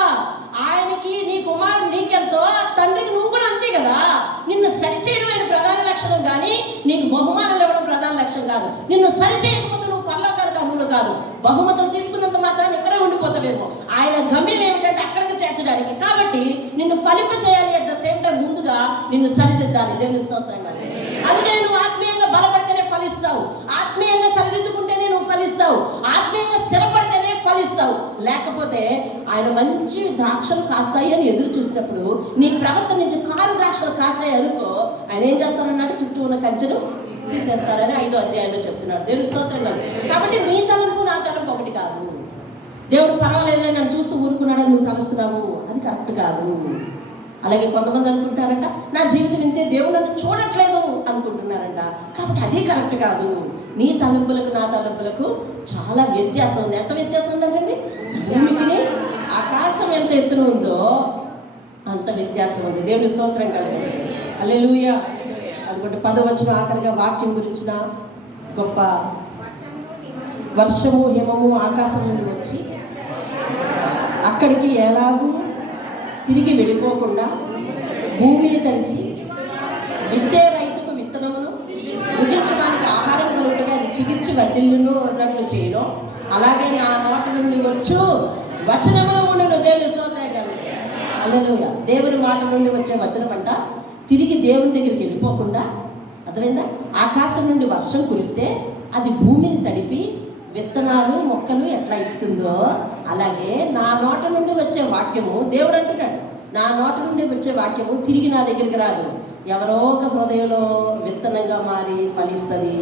ఆయనకి నీ కుమారుడు నీకెంతో, తండ్రికి నువ్వు కూడా అంతే కదా. నిన్ను సరిచేయడం ఆయన ప్రధాన లక్షణం, కానీ నీకు బహుమానాలు ఇవ్వడం ప్రధాన లక్ష్యం కాదు. నిన్ను సరిచేయకపోతే నువ్వు పరలోకానికి అర్హుడు కాదు. బహుమతులు తీసుకున్నంత మాత్రాన్ని ఇక్కడే ఉండిపోతావేమో. ఆయన గమ్యం ఏమిటంటే అక్కడికి చేర్చడానికి. కాబట్టి నిన్ను ఫలింప చేయాలి, అట్ ద సేమ్ టైం ముందుగా నిన్ను సరిదిద్దాలి. దేవుని స్తోత్రం. అందుకే నువ్వు ఆత్మీయంగా బలపడితేనే ఫలిస్తావు, ఆత్మీయంగా సరిదిద్దుకుంటేనే నువ్వు ఫలిస్తావు, ఆత్మీయంగా స్థిరపడితేనే ఫలిస్తావు. లేకపోతే ఆయన మంచి ద్రాక్షలు కాస్తాయి అని ఎదురు చూసినప్పుడు నీ ప్రవర్తన నుంచి కారు ద్రాక్షలు కాస్తాయి అనుకో, ఆయన ఏం చేస్తానన్నాడు? చుట్టూ ఉన్న కంచెను తీసేస్తారని 5వ అధ్యాయంలో చెప్తున్నాడు. దేవుని స్తోత్రం కాదు. కాబట్టి మీ తలంపు నా తలంపు ఒకటి కాదు. దేవుడు పర్వాలేదు నన్ను చూస్తూ ఊరుకున్నాడని నువ్వు తలుస్తున్నావు, అది కరెక్ట్ కాదు. అలాగే కొంతమంది అనుకుంటారంట, నా జీవితం ఇంతే, దేవుడు నన్ను చూడట్లేదు అనుకుంటున్నారంట. కాబట్టి అది కరెక్ట్ కాదు. నీ తలంపులకు నా తలంపులకు చాలా వ్యత్యాసం ఉంది. ఎంత వ్యత్యాసం ఉందంటండి? భూమికి ఆకాశం ఎంత ఎత్తున ఉందో అంత వ్యత్యాసం ఉంది. దేవుని స్తోత్రం కలగదు. హల్లెలూయా. అందుకంటే 10వ వచనం ఆఖరిగా వాక్యం గురించిన గొప్ప వర్షము హిమము ఆకాశం నుండి వచ్చి అక్కడికి ఎలాగూ తిరిగి వెళ్ళిపోకుండా భూమిని తడిసి విత్తే రైతుకు విత్తనమును భుజించడానికి ఆహారం కలుగుటగా అది చిగిర్చి వర్ధిల్లును అన్నట్లు చేయను, అలాగే నా నోట నుండి వచ్చు వచనమును ఉండును. దేవుని స్తోత్రం కలుగును. హల్లెలూయా. దేవుని మాట నుండి వచ్చే వచనం అంట తిరిగి దేవుని దగ్గరికి వెళ్ళిపోకుండా, అర్థమైందా? ఆకాశం నుండి వర్షం కురిస్తే అది భూమిని తడిపి విత్తనాలు మొక్కలు ఎట్లా ఇస్తుందో అలాగే నా నోట నుండి వచ్చే వాక్యము, దేవుడు అంటున్నాడు, నా నోట నుండి వచ్చే వాక్యము తిరిగి నా దగ్గరికి రాదు, ఎవరో ఒక హృదయంలో విత్తనంగా మారి ఫలిస్తుంది.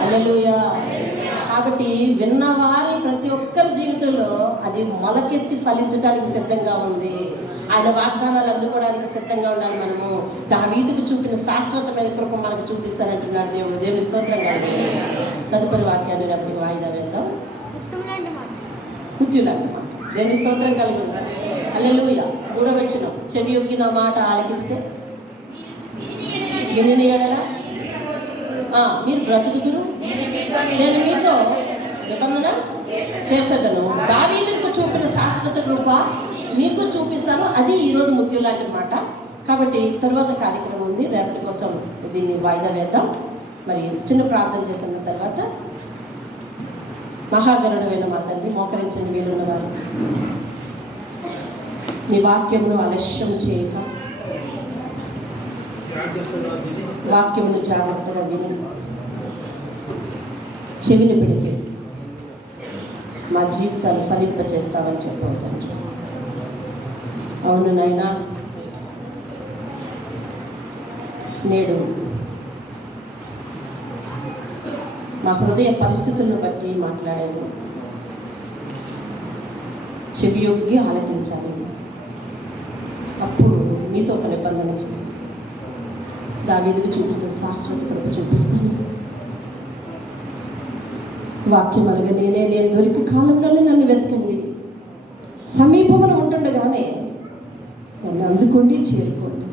హల్లెలూయా. కాబట్టి విన్నవారి ప్రతి ఒక్కరి జీవితంలో అది మొలకెత్తి ఫలించడానికి సిద్ధంగా ఉంది. ఆయన వాగ్దానాలు అందుకోవడానికి సిద్ధంగా ఉండాలి. మనము దావీదుకు చూపిన శాశ్వతమైన కృప మనకు చూపిస్తానంటున్నాడు దేవుడు. దేవుని స్తోత్రం కాదు. తదుపరి వాక్యాన్ని రేపటికి వాయిదా వేద్దాం. కుత్యులన్నమాట. దేవుని స్తోత్రం కలుగును. హల్లెలూయా. 3వ వచనం, చెవి యొగ్గి నా మాట ఆలకిస్తే విని ఎడల మీరు బ్రతుకుదురు, నేను మీతో నిబంధన చేసేదను. దావీదుకు చూపిన శాశ్వత కృప మీకు చూపిస్తాను. అది ఈరోజు ముత్యం లాంటి మాట. కాబట్టి తరువాత కార్యక్రమం ఉంది, రేపటి కోసం దీన్ని వాయిదా వేద్దాం. మరి చిన్న ప్రార్థన చేసిన తర్వాత మహాగరుడమైన మా తండ్రి, మోకరించండి వీలున్నవారు. నీ వాక్యమును ఆలస్యం చేయక వాక్యమును జాగ్రత్తగా విని చెవిని పెడితే మా జీవితాన్ని ఫలింపచేస్తామని చెప్పవుతాను. అవును నాయనా, నేడు మా హృదయ పరిస్థితులను బట్టి మాట్లాడాను. చెవి యొగ్గి ఆలకించాలి. అప్పుడు నీతో ఒక నిబంధన చేస్తాను. దావీదుకు చూపించిన శాశ్వత కృప చూపిస్తాను. వాక్యం అనగా నేను దొరికి కాలంలోనే నన్ను వెతకండి, సమీపమున ఉంటుండగానే నన్ను అందుకోండి, చేరుకోండి.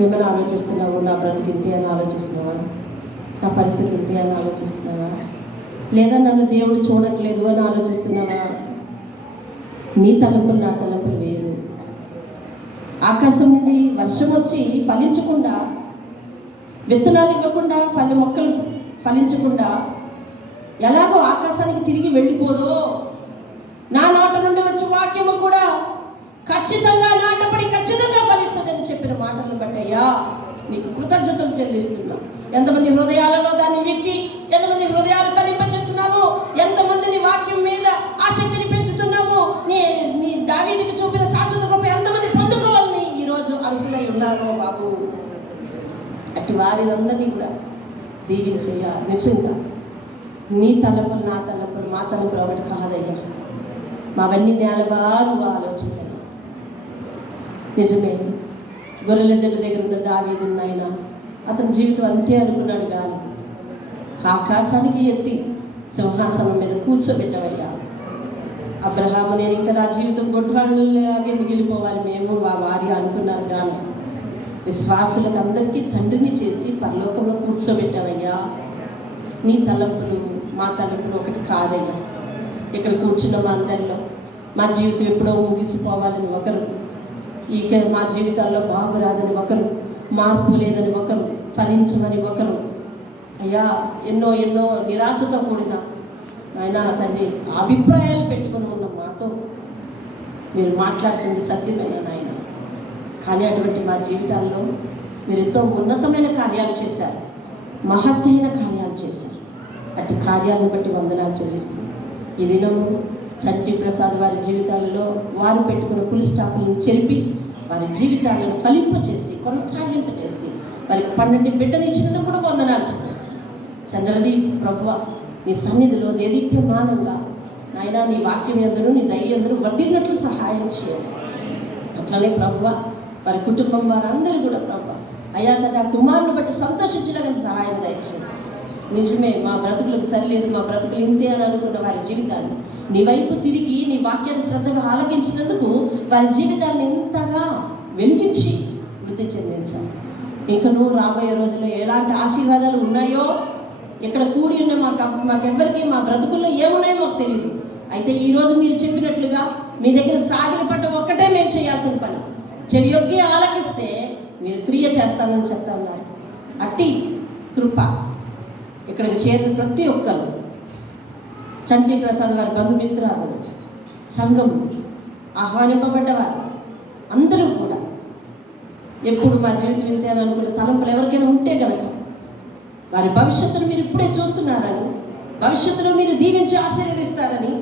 ఏమైనా ఆలోచిస్తున్నావు? నా బ్రతికి ఇంతే అని ఆలోచిస్తున్నావా? నా పరిస్థితి ఇంతే అని ఆలోచిస్తున్నావా? లేదా నన్ను దేవుడు చూడట్లేదు అని ఆలోచిస్తున్నావా? నీ తలంపులు నా తలంపులు వేరు. ఆకాశం నుండి వర్షం వచ్చి ఫలించకుండా, విత్తనాలు ఇవ్వకుండా, మొక్కలు ఫలించకుండా ఎలాగో ఆకాశానికి తిరిగి వెళ్ళిపోదో, నా నోట నుండి వచ్చే వాక్యము కూడా ఖచ్చితంగా నాటపడి ఖచ్చితంగా ఫలిస్తుందని చెప్పిన మాటలను బట్టయ్యా నీకు కృతజ్ఞతలు చెల్లిస్తున్నా. ఎంతమంది హృదయాలలో దాన్ని వ్యక్తి, ఎంతమంది హృదయాలు ఫలింపచేస్తున్నావు, ఎంతమందిని వాక్యం మీద ఆసక్తిని పెంచుతున్నావు, నీ దావీదుకు చూపిన శాశ్వత కృప ఎంతమంది పొందుకోవాలని ఈరోజు అర్హులై ఉన్నారో బాబు, అట్టి వారినందరినీ కూడా దీవించయ్యా. నిజంగా నీ తలపులు నా తలపులు మా తలపులు ఒకటి కాదయ్యా, మావన్నీ నేలవారు ఆలోచన. నిజమే, గొర్రెల దగ్గర ఉన్న దావీదు నాయన, అతని జీవితం అంతే అనుకున్నాడు, కానీ ఆకాశానికి ఎత్తి సింహాసనం మీద కూర్చోబెట్టవయ్యా. అబ్రహాము, నేను ఇంకా నా జీవితం గొడ్రాళ్ళలాగే మిగిలిపోవాలి మేము వారి అనుకున్నారు, కానీ విశ్వాసులకు అందరికీ తండ్రిని చేసి పరలోకంలో కూర్చోబెట్టావయ్యా. నీ తలంపులు మా తలంపులు ఒకటి కాదయ్యా. ఇక్కడ కూర్చున్న మా అందరిలో మా జీవితం ఎప్పుడో ముగిసిపోవాలని ఒకరు, ఇక మా జీవితాల్లో బాగురాదని ఒకరు, మార్పు లేదని ఒకరు, ఫలించమని ఒకరు, అయ్యా ఎన్నో నిరాశతో కూడిన ఆయన తండ్రి అభిప్రాయాలు పెట్టుకుని ఉన్న మాతో మీరు మాట్లాడుతుంది సత్యమైన నాయన. కానీ అటువంటి మా జీవితాల్లో మీరు ఎంతో ఉన్నతమైన కార్యాలు చేశారు, మహత్తైన కార్యాలు చేశారు. అటు కార్యాలను బట్టి వందనాలు చెల్లిస్తుంది. ఈ దినము చంటి ప్రసాద్ వారి జీవితాలలో వారు పెట్టుకున్న పులి స్టాపులను చెరిపి వారి జీవితాలను ఫలింపచేసి కొనసాగింపచేసి వారికి 12 బిడ్డనిచ్చినందుకు కూడా వందనాలు చెల్లిస్తుంది. చంద్రదీప్ ప్రభువ, నీ సన్నిధిలో దేదీప్యమానంగా నాయన నీ వాక్యం యందును నీ దయ యందును వర్ధిల్లినట్లు సహాయం చేయాలి. అట్లనే ప్రభువ వారి కుటుంబం వారందరూ కూడా ప్రభువ అయ్యా తన కుమారుని బట్టి సంతోషించడానికి సహాయం దయచేయండి. నిజమే, మా బ్రతుకులకు సరిలేదు, మా బ్రతుకులు ఇంతే అని అనుకున్న వారి జీవితాన్ని నీ వైపు తిరిగి నీ వాక్యాన్ని శ్రద్ధగా ఆలకించినందుకు వారి జీవితాన్ని ఎంతగా వెలిగించి వృద్ధి చెందించాలి. ఇంకా నువ్వు రాబోయే రోజుల్లో ఎలాంటి ఆశీర్వాదాలు ఉన్నాయో, ఇక్కడ కూడి ఉన్న మాకెవ్వరికి మా బ్రతుకుల్లో ఏమున్నాయో మాకు తెలియదు, అయితే ఈరోజు మీరు చెప్పినట్లుగా మీ దగ్గర సాగిల పట్ట ఒక్కటే మేము చేయాల్సిన పని. చెవి యొగ్గి ఆలకిస్తే మీరు క్రియ చేస్తానని చెప్తా ఉన్నారు. అట్టి కృప ఇక్కడికి చేరిన ప్రతి ఒక్కరు, చంటి ప్రసాద్ వారి బంధుమిత్రాదులు, సంఘం, ఆహ్వానింపబడ్డవారు అందరూ కూడా ఎప్పుడు మా జీవితం ఇంతే అని అనుకునే తలంపులు ఎవరికైనా ఉంటే కనుక వారి భవిష్యత్తును మీరు ఇప్పుడే చూస్తున్నారని, భవిష్యత్తులో మీరు దీవించి ఆశీర్వదిస్తారని,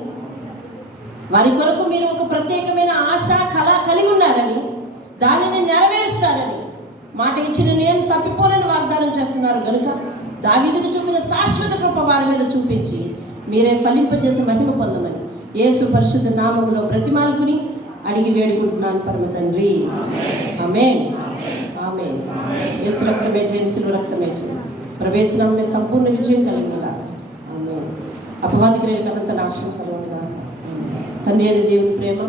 వారి కొరకు మీరు ఒక ప్రత్యేకమైన ఆశ కళ కలిగి ఉన్నారని, దానిని నెరవేరుస్తారని మాట ఇచ్చిన నేను తప్పిపోలేని వాగ్దానం చేస్తున్నారు కనుక దావీదుకు చూపిన శాశ్వత కృప వారి మీద చూపించి మీరే ఫలింపజేసి మహిమ పొందమని యేసు పరిశుద్ధ నామములో ప్రతిమాలుకుని అడిగి వేడుకుంటున్నాను పరమ తండ్రి. ఆమేన్. ఆమేన్. యేసు రక్తమే జయం, సిలువ రక్తమే జయం. ప్రవేశనామే సంపూర్ణ విజయం కలిగినలా. ఆమేన్. అపవాది క్రియలకు అనంత నాశనం కలుగునుగా. తండ్రి అయిన దేవుని ప్రేమ,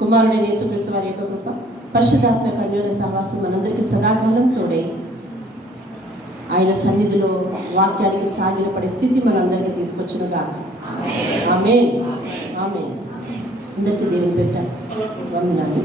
కుమారుడైన యేసుక్రీస్తు వారి యొక్క కృప, పరిశుద్ధాత్మ యొక్క అన్యోన్య సహవాసం మనందరికీ సదాకాలం తోడే ఆయన సన్నిధిలో వాక్యానికి సాగిలపడే స్థితి మనందరికీ తీసుకొచ్చునుగా. ఆమేన్. ఆమేన్. అందరికీ దేవుని పెట్టాలి వందనాలు.